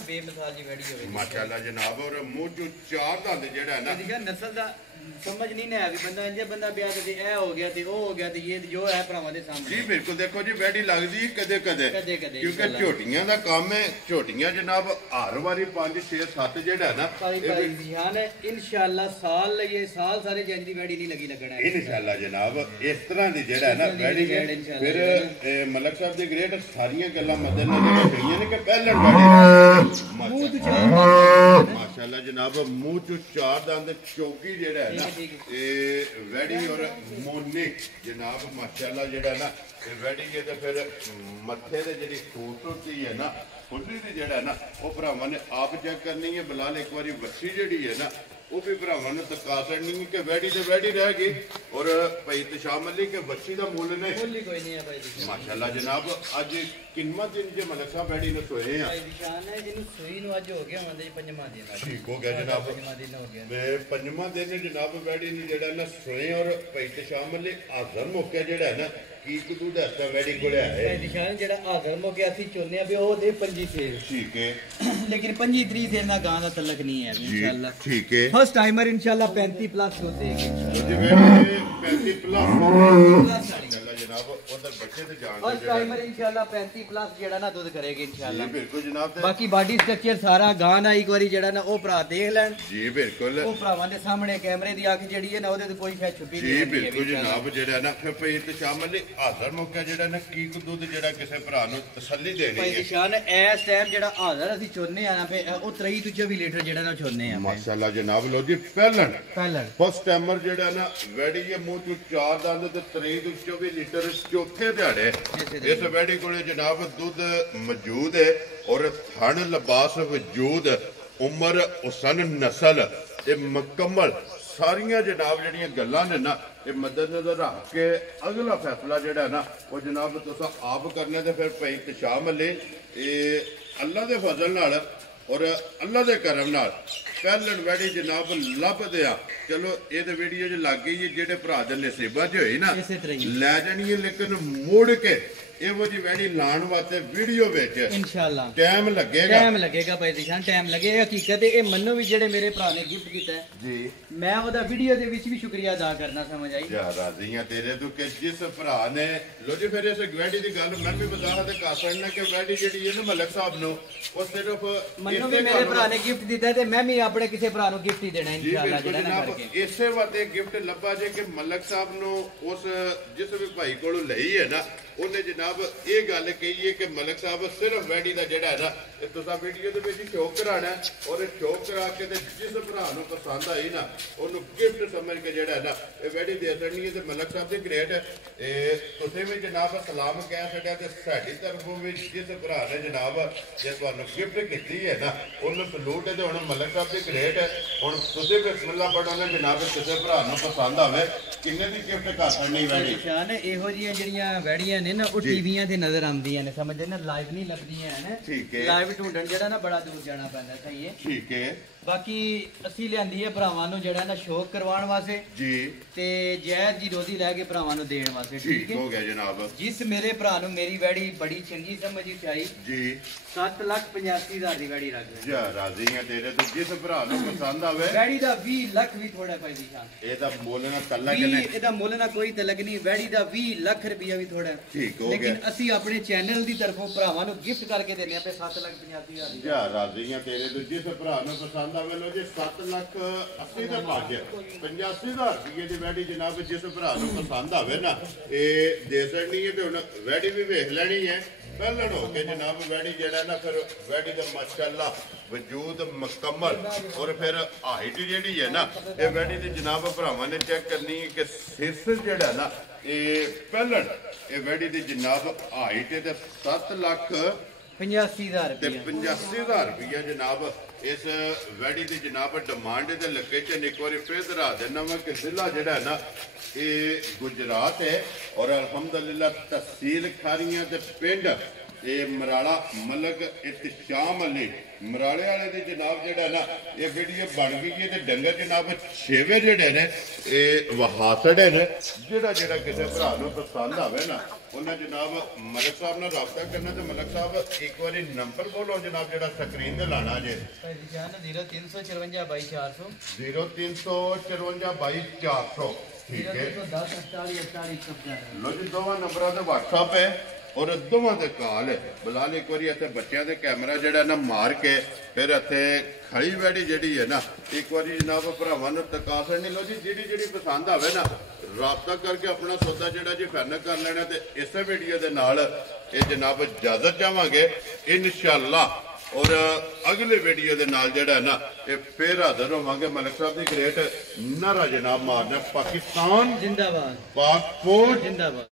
ਬੇਮਿਸਾਲ ਜੀ ਵੈੜੀ ਹੋਵੇ ਮਾਸ਼ਾਅੱਲਾ ਜਨਾਬ। ਔਰ ਮੂੰਹ ਚੋਂ 4 ਦੰਦ ਜਿਹੜਾ ਹੈ ਨਾ ਨਸਲ ਦਾ ਸਮਝ ਨਹੀਂ ਨਾ ਆ ਵੀ ਬੰਦਾ ਇੰਜੇ ਬੰਦਾ ਵਿਆਹ ਤੇ ਇਹ ਹੋ ਗਿਆ ਤੇ ਉਹ ਹੋ ਗਿਆ ਤੇ ਇਹ ਜੋ ਹੈ ਭਰਾਵਾਂ ਦੇ ਸਾਹਮਣੇ। ਜੀ ਬਿਲਕੁਲ। ਦੇਖੋ ਜੀ ਵੈੜੀ ਲੱਗਦੀ ਕਦੇ ਕਦੇ ਕਿਉਂਕਿ ਝੋਟੀਆਂ ਦਾ ਕੰਮ ਹੈ। ਝੋਟੀਆਂ ਜਨਾਬ ਹਰ ਵਾਰੀ 5 6 7 ਜਿਹੜਾ ਨਾ ਇਨਸ਼ਾਅੱਲਾ ਸਾਲ ਲਈਏ ਸਾਲ ਸਾਰੇ ਜੰਜ ਦੀ ਵੈੜੀ ਨਹੀਂ ਲੱਗੀ ਲੱਗਣਾ ਇਨਸ਼ਾਅੱਲਾ ਜਨਾਬ। ਇਸ ਤਰ੍ਹਾਂ ਦੀ ਜਿਹੜਾ ਨਾ ਵੈੜੀ ਫਿਰ ਮਲਕ ਸਾਹਿਬ ਦੀ ਗ੍ਰੇਡ ਸਾਰੀਆਂ ਗੱਲਾਂ ਮੱਦੇਨਜ਼ਰ ਰੱਖਣੀਆਂ ਨੇ ਕਿ ਪਹਿਲਣ ਵੈੜੀ ਮਾਸ਼ਾਅੱਲਾ ਜਨਾਬ ਮੂੰਹ ਚੋਂ 4 ਦੰਦ ਚੌਕੀ ਜਿਹੜਾ ਹੈ ਨਾ ਇਹ ਵੈੜੀ ਔਰ ਮੋਨੇ ਜਨਾਬ ਮਾਸ਼ਾਅੱਲਾ ਜਿਹੜਾ ਨਾ ਇਹ ਵੈੜੀ ਹੈ ਤੇ ਫਿਰ ਮੱਥੇ ਤੇ ਜਿਹੜੀ ਖੂਬਸੂਰਤੀ ਹੈ ਨਾ ਖੁੱਲੀ ਦੀ ਜਿਹੜਾ ਨਾ ਉਹ ਭਰਾਵਾਂ ਨੇ ਆਪ ਚੈੱਕ ਕਰਨੀ ਹੈ। ਬਲਾਲ ਇੱਕ ਵਾਰੀ ਵੱਛੀ ਜਿਹੜੀ ਹੈ ਨਾ ਉਹ ਵੀ ਭਰਾਵਾਂ ਨੂੰ ਦਿਖਾ ਦੇਣੀ ਕਿ ਵੈੜੀ ਤੇ ਵੈੜੀ ਰਹਿ ਗਈ। ਔਰ ਭਾਈ ਤਸ਼ਾਮ ਅਲੀ ਕੇ ਵੱਛੀ ਦਾ ਮੁੱਲ ਨੇ ਕੋਈ ਨਹੀਂ ਹੈ ਭਾਈ ਮਾਸ਼ਾਅੱਲਾ ਜਨਾਬ। ਅੱਜ ਕਿੰਨਾ ਦਿਨ ਜੇ ਮਲਕ ਸਾਹਿਬ ਵੈੜੀ ਨੂੰ ਸੋਏ ਆ ਭਾਈ ਦਿਸ਼ਾਨ ਹੈ ਜਿਹਨੂੰ ਸੂਈ ਨੂੰ ਅੱਜ ਹੋ ਗਿਆ ਹੁੰਦਾ ਜੀ 5ਵਾਂ ਦਿਨ ਠੀਕ ਹੋ ਗਿਆ ਜਨਾਬ। 5ਵਾਂ ਦਿਨ ਹੋ ਗਿਆ ਮੈਂ 5ਵਾਂ ਦਿਨ ਜਨਾਬ ਵੈੜੀ ਨੂੰ ਜਿਹੜਾ ਨਾ ਸੋਏ। ਔਰ ਭਾਈ ਤਸ਼ਾਮ ਅਲੀ ਆਜ਼ਮ ਮੌਕੇ ਜਿਹੜਾ ਹੈ ਨਾ ਕੀ ਕਦੂ ਦਾ ਵੈੜੀ ਕੋਲੇ ਆਏ ਭਾਈ ਦਿਸ਼ਾਨ ਜਿਹੜਾ ਆਜ਼ਮ ਹੋ ਗਿਆ ਅਸੀਂ ਚਾਹੁੰਦੇ ਆ ਵੀ ਉਹ ਦੇ 25 ਸੇਲ ਠੀਕ ਹੈ ਲੇਕਿਨ 25 30 ਸੇਲ ਨਾਲ ਗਾਂ ਦਾ ਤਲਕ ਨਹੀਂ ਹੈ ਇਨਸ਼ਾਅੱਲਾ। ਠੀਕ ਹੈ फर्स्ट टाइमर इंशाल्लाह 35 प्लस होते हैं ਜਿਵੇਂ 35 ਪਲੱਸ ਜਨਾਬ ਉਧਰ ਬੱਚੇ ਤੇ ਜਾਣ फर्स्ट टाइमर इंशाल्लाह 35 प्लस ਜਿਹੜਾ ਨਾ ਦੁੱਧ ਕਰੇਗੀ ਇੰਸ਼ਾਅੱਲਾ। ਬਿਲਕੁਲ ਜਨਾਬ। ਤੇ ਬਾਕੀ ਬਾਡੀ ਸਟਰਕਚਰ ਸਾਰਾ ਗਾਂ ਦਾ ਇੱਕ ਵਾਰੀ ਜਿਹੜਾ ਨਾ ਉਹ ਭਰਾ ਦੇਖ ਲੈਣ। ਜੀ ਬਿਲਕੁਲ। ਉਹ ਭਰਾਵਾਂ ਦੇ ਸਾਹਮਣੇ ਕੈਮਰੇ ਦੀ ਅੱਖ ਜਿਹੜੀ ਹੈ ਨਾ ਉਹਦੇ ਤੇ ਕੋਈ ਸ਼ੈ ਛੁਪੀ ਨਹੀਂ ਜੀ ਬਿਲਕੁਲ ਜਨਾਬ। ਜਿਹੜਾ ਨਾ ਫਿਰ ਭਾਈ ਤਸ਼ਾਮ ਅਲੀ ਹਾਜ਼ਰ ਮੌਕਾ ਜਿਹੜਾ ਨਾ ਕੀ ਦੁੱਧ ਜਿਹੜਾ ਕਿਸੇ ਭਰਾ ਨੂੰ ਤਸੱਲੀ ਦੇਣੀ ਭਾਈ ਹੈ ਨਿਸ਼ਾਨ ਇਸ ਟਾਈਮ ਜਿਹੜਾ ਹਾਜ਼ਰ ਅਸੀਂ ਚੋਨੇ ਆ ਨਾ ਫੇ ਉਹ 23 ਤੋਂ 24 ਲੀਟਰ ਜਿਹੜਾ ਨਾ ਚੋਨੇ ਆ ਮਾਸ਼ਾਅੱਲਾ ਜਨਾਬ। ਲੋ ਜੀ ਪਹਿਲਣ ਪਹਿਲਾਂ ਫਸਟ ਟਾਈਮਰ ਜਿਹੜਾ ਨਾ ਵੈੜੀ ਇਹ ਮੂੰਹ ਚੋਂ 4 ਦੰਦ ਤੇ 23 ਤੋਂ 24 ਲੀਟਰ ਚੌਥੇ ਦਿਹਾੜੇ ਇਸ ਵੈੜੀ ਕੋਲੇ ਜਨਾਬ ਦੁੱਧ ਮੌਜੂਦ ਹੈ। ਔਰ ਥਣ ਲਿਬਾਸ ਵਜੂਦ ਉਮਰ ਹੁਸਨ ਨਸਲ ਇਹ ਮੁਕੰਮਲ ਸਾਰੀਆਂ ਜਨਾਬ ਜਿਹੜੀਆਂ ਗੱਲਾਂ ਨੇ ਨਾ ਇਹ ਮੱਦੇਨਜ਼ਰ ਰੱਖ ਕੇ ਅਗਲਾ ਫੈਸਲਾ ਜਿਹੜਾ ਨਾ ਉਹ ਜਨਾਬ ਤੁਸੀਂ ਆਪ ਕਰਨਾ। ਤੇ ਫਿਰ ਭਾਈ ਤਸ਼ਾਮ ਅਲੀ ਇਹ ਅੱਲਾ ਦੇ ਫਜ਼ਲ ਨਾਲ ਔਰ ਅੱਲਾ ਦੇ ਕਰਮ ਨਾਲ ਪਹਿਲਣ ਵੈੜੀ ਜਨਾਬ ਲੱਭਦੇ ਆ। ਚਲੋ ਇਹ ਤੇ ਵੀਡੀਓ 'ਚ ਲੱਗ ਗਈ ਜਿਹੜੇ ਭਰਾ ਦੇ ਨਸੀਬਾਂ 'ਚ ਹੋਈ ਨਾ ਲੈ ਜਾਣੀ ਹੈ। ਲੇਕਿਨ ਮੁੜ ਕੇ ਇਹੋ ਜੀ ਵੈੜੀ ਲਾਣ ਵਾਸਤੇ ਵੀਡੀਓ ਵਿੱਚ ਇਨਸ਼ਾਅੱਲਾ ਟਾਈਮ ਲੱਗੇਗਾ ਭਾਈ ਦਿਸ਼ਾਨ ਟਾਈਮ ਲੱਗੇਗਾ। ਹਕੀਕਤ ਇਹ ਮੰਨੋ ਵੀ ਜਿਹੜੇ ਮੇਰੇ ਭਰਾ ਨੇ ਗਿਫਟ ਕੀਤਾ ਹੈ ਜੀ ਮੈਂ ਉਹਦਾ ਵੀਡੀਓ ਦੇ ਵਿੱਚ ਵੀ ਸ਼ੁਕਰੀਆ ਅਦਾ ਕਰਨਾ ਸਮਝ ਆਈ ਯਾ ਰਾਜ਼ੀਆਂ ਤੇਰੇ ਤੋਂ ਕਿ ਜਿਸ ਭਰਾ ਨੇ ਲੋ ਜੀ ਫਿਰ ਇਸ ਵੈੜੀ ਦੀ ਗੱਲ ਮੈਂ ਵੀ ਬਤਾ ਤੇ ਕਰ ਸਕਣਾ ਕਿ ਵੈੜੀ ਜਿਹੜੀ ਹੈ ਨਾ ਮਲਕ ਸਾਹਿਬ ਨੂੰ ਉਹ ਸਿਰਫ ਮੰਨੋ ਵੀ ਮੇਰੇ ਭਰਾ ਨੇ ਗਿਫਟ ਦਿੱਤਾ ਤੇ ਮੈਂ ਵੀ ਆਪਣੇ ਕਿਸੇ ਭਰਾ ਨੂੰ ਗਿਫਟ ਹੀ ਦੇਣਾ ਜੀ ਇਨਸ਼ਾਅੱਲਾ ਬਿਲਕੁਲ ਜਿਹੜਾ ਨਾ ਜਨਾਬ ਕਰਕੇ। ਇਸੇ ਵਾਤੇ ਗਿਫਟ ਲੱਭਾ ਜੇ ਕਿ ਮਲਕ ਸਾਹਿਬ ਨੂੰ ਉਸ ਜਿਸ ਵੀ ਭਾਈ ਕੋਲੋਂ ਲਈ ਹੈ ਨਾ ਉਹਨੇ ਜਨਾਬ ਇਹ ਗੱਲ ਕਹੀ ਹੈ ਕਿ ਮਲਕ ਸਾਹਿਬ ਸਿਰਫ ਵੈਡੀ ਦਾ ਜਿਹੜਾ ਹੈ ਨਾ ਇਹ ਤੁਸੀਂ ਵੀਡੀਓ ਦੇ ਵਿੱਚ ਸ਼ੌਕ ਕਰਾਣਾ ਔਰ ਸ਼ੌਕ ਕਰਾ ਕੇ ਤੇ ਜਿਸ ਭਰਾ ਨੂੰ ਪਸੰਦ ਆਈ ਨਾ ਉਹਨੂੰ ਗਿਫਟ ਸਮਝ ਕੇ ਜਿਹੜਾ ਹੈ ਨਾ ਇਹ ਵੈਡੀ ਦੇ ਦੇਣੀ ਹੈ। ਤੇ ਮਲਕ ਸਾਹਿਬ ਦੀ ਗ੍ਰੇਟ ਇਹ ਤੁਸੀਂ ਵੀ ਜਨਾਬ ਸਲਾਮ ਕਹਿ ਛੱਡਿਆ ਤੇ ਸਾਡੀ ਤਰਫੋਂ ਵੀ ਜਿਸ ਭਰਾ ਨੇ ਜਨਾਬ ਜੇ ਤੁਹਾਨੂੰ ਗਿਫਟ ਕੀਤੀ ਹੈ ਨਾ ਉਹਨੂੰ ਸਲੂਟ ਹੈ। ਤੇ ਹੁਣ ਮਲਕ ਸਾਹਿਬ ਦੀ ਗ੍ਰੇਟ ਹੈ। ਹੁਣ ਤੁਸੀਂ ਬਿਸਮਿਲ੍ਲਾ ਪੜੋ ਨਾ ਜਨਾਬ ਕਿਸੇ ਭਰਾ ਨੂੰ ਪਸੰਦ ਆਵੇ ਕਿੰਨੇ ਦੀ ਗਿਫਟ ਕਰ ਸਕਣੀ ਵੈਡੀ ਸ਼ਾਨ ਇਹੋ ਜਿਹੀਆਂ ਜਿਹੜੀਆਂ ਵੈੜੀਆਂ ਨੇ ਨਾ ਉਹ ਟੀਵੀਆਂ ਤੇ ਨਜ਼ਰ ਆਉਂਦੀਆਂ ਨੇ ਸਮਝਦੇ ਨਾ ਲਾਈਵ ਨਹੀਂ ਲੱਭਦੀਆਂ ਹਨ। ਠੀਕ ਹੈ ਲਾਈਵ ਢੂੰਡਣ ਜਿਹੜਾ ਨਾ ਬੜਾ ਦੂਰ ਜਾਣਾ ਪੈਂਦਾ ਸਹੀ ਹੈ। ਠੀਕ ਹੈ ਬਾਕੀ ਅਸੀਂ ਲਿਆਂਦੀ ਹੈ ਭਰਾਵਾਂ ਨੂੰ ਜਿਹੜਾ ਨਾ ਸ਼ੌਕ ਕਰਵਾਉਣ ਵਾਸਤੇ ਜੀ ਤੇ ਜ਼ਹਿਰ ਜੀ ਰੋਜ਼ੀ ਲੈ ਕੇ ਭਰਾਵਾਂ ਨੂੰ ਦੇਣ ਵਾਸਤੇ। ਠੀਕ ਹੋ ਗਿਆ ਜਨਾਬ ਜਿਸ ਮੇਰੇ ਭਰਾ ਨੂੰ ਮੇਰੀ ਵੈੜੀ ਬੜੀ ਚੰਗੀ ਸਮਝ ਵਿੱਚ ਆਈ ਜੀ 7,85,000 ਦੀ ਵੈੜੀ ਰੱਖ ਲੈ ਜਾ ਰਾਜ਼ੀ ਹਾਂ ਤੇਰੇ ਤੋਂ ਜਿਸ ਭਰਾ ਨੂੰ ਪਸੰਦ ਆਵੇ ਵੈੜੀ ਦਾ 20 ਲੱਖ ਵੀ ਥੋੜਾ ਪੈ ਦੀ ਸ਼ਾਨ ਇਹਦਾ ਮੁੱਲ ਨਾ ਕੱਲਾ ਵੀ ਕਿਨੇ ਇਹਦਾ ਮੁੱਲ ਨਾ ਕੋਈ ਤਲਕ ਨਹੀਂ ਵੈੜੀ ਦਾ 20 ਲੱਖ ਰੁਪਇਆ ਵੀ ਥੋੜਾ ਠੀਕ ਹੋ ਲੇਕਿਨ ਗਿਆ ਅਸੀਂ ਆਪਣੇ ਚੈਨਲ ਦੀ ਤਰਫੋਂ ਭਰਾਵਾਂ ਨੂੰ ਗਿਫਟ ਕਰਕੇ ਦਿੰਦੇ ਆ ਪੇ 7,85,000 ਦੀ ਜਾ ਰਾਜ਼ੀ ਹਾਂ ਤੇਰੇ ਤੋਂ ਜਿਸ ਭਰਾ ਨੂੰ ਪਸੰਦ ਆਵੇ ਲੋ ਜੀ 7,80,000 ਦਾ ਭਾਗ 85,000 ਰੁਪਏ ਦੀ ਵੈਡੀ ਜਨਾਬ ਜਿਸ ਭਰਾ ਨੂੰ ਪਸੰਦ ਆਵੇ ਨਾ ਇਹ ਦੇ ਸਕਣੀ ਹੈ। ਤੇ ਹੁਣ ਵੈਡੀ ਵੀ ਵੇਖ ਲੈਣੀ ਹੈ ਪਹਿਲਣ ਹੋ ਕੇ ਜਨਾਬ ਵੈਡੀ ਜਿਹੜਾ ਨਾ ਫਿਰ ਵੈਡੀ ਦਾ ਮਾਸ਼ਾਅੱਲਾ ਵਜੂਦ ਮੁਕੰਮਲ ਔਰ ਫਿਰ ਹਾਈਟ ਜਿਹੜੀ ਹੈ ਨਾ ਇਹ ਵੈਡੀ ਦੀ ਜਨਾਬ ਭਰਾਵਾਂ ਨੇ ਚੈੱਕ ਕਰਨੀ ਹੈ ਕਿ ਸਿਰ ਜਿਹੜਾ ਨਾ ਇਹ ਪਹਿਲਣ ਇਹ ਵੈਡੀ ਦੀ ਜਨਾਬ ਹਾਈਟ ਤੇ 85,000 ਤੇ ਰੁਪਇਆ 85,000 ਰੁਪਇਆ ਜਨਾਬ ਇਸ ਵੈਡੀ ਦੀ ਜਨਾਬ ਡਿਮਾਂਡ ਤੇ ਲੋਕੇਸ਼ਨ ਇੱਕ ਵਾਰੀ ਫੇਰ ਦਰਾ ਦੇਣਾ ਵਾ ਕਿ ਜ਼ਿਲ੍ਹਾ ਜਿਹੜਾ ਹੈ ਨਾ ਇਹ ਗੁਜਰਾਤ ਹੈ ਔਰ ਅਲਹਮਦੁਲਿਲਾ ਤਹਿਸੀਲ ਖਾਰੀਆਂ ਤੇ ਪਿੰਡ ਇਹ ਮਰਾਲਾ ਮਲਕ ਇਤਸ਼ਾਮ ਅਲੀ ਮਰਾਲੇ ਵਾਲੇ ਦੇ ਜਨਾਬ ਜਿਹੜਾ ਨਾ ਇਹ ਵੀਡੀਓ ਬਣ ਗਈ ਹੈ। ਤੇ ਡੰਗਰ ਜਨਾਬ 6ਵੇਂ ਜਿਹੜੇ ਨੇ ਇਹ ਵਹਾਸੜੇ ਨੇ ਜਿਹੜਾ ਕਿਸੇ ਭਰਾ ਨੂੰ ਪਸੰਦ ਆਵੇ ਨਾ ਉਹਨਾਂ ਜਨਾਬ ਮਲਕ ਸਾਹਿਬ ਨਾਲ ਰਾਬਤਾ ਕਰਨਾ। ਤੇ ਮਲਕ ਸਾਹਿਬ ਇੱਕ ਵਾਰੀ ਨੰਬਰ ਬੋਲੋ ਜਨਾਬ ਜਿਹੜਾ ਸਕਰੀਨ ਤੇ ਲਾਣਾ ਜੇ 0354 0354 ਠੀਕ ਹੈ 10 48 48 ਲੋ ਜੀ ਦੋਵਾਂ ਨੰਬਰਾਂ ਤੇ WhatsApp ਹੈ ਔਰ ਦੋਵਾਂ ਦੇ ਕਾਲ ਹੈ। ਬਲਾਲ ਇੱਕ ਵਾਰੀ ਇੱਥੇ ਬੱਚਿਆਂ ਦੇ ਕੈਮਰਾ ਜਿਹੜਾ ਨਾ ਮਾਰ ਕੇ ਫਿਰ ਇੱਥੇ ਖੜੀ ਵੈੜੀ ਜਿਹੜੀ ਹੈ ਨਾ ਇੱਕ ਵਾਰੀ ਜਨਾਬ ਭਰਾਵਾਂ ਨੂੰ ਤਕਾ ਨਹੀਂ ਲੋ ਜੀ ਜਿਹੜੀ ਪਸੰਦ ਆਵੇ ਨਾ ਰਾਬਤਾ ਕਰਕੇ ਆਪਣਾ ਸੌਦਾ ਜਿਹੜਾ ਜੀ ਫਾਈਨਲ ਕਰ ਲੈਣਾ। ਤੇ ਇਸੇ ਵੀਡੀਓ ਦੇ ਨਾਲ ਇਹ ਜਨਾਬ ਇਜਾਜ਼ਤ ਚਾਹਾਂਗੇ ਇਨਸ਼ਾਅੱਲਾ ਔਰ ਅਗਲੇ ਵੀਡੀਓ ਦੇ ਨਾਲ ਜਿਹੜਾ ਨਾ ਇਹ ਫੇਰ ਹਾਜ਼ਰ ਹੋਵਾਂਗੇ। ਮਲਕ ਸਾਹਿਬ ਦੀ ਗ੍ਰੇਟ ਨਾਰਾ ਜਨਾਬ ਮਾਰਨਾ ਪਾਕਿਸਤਾਨ ਜਿੰਦਾਬਾਦ ਪਾਕ ਫੌਜ ਜਿੰਦਾਬਾਦ।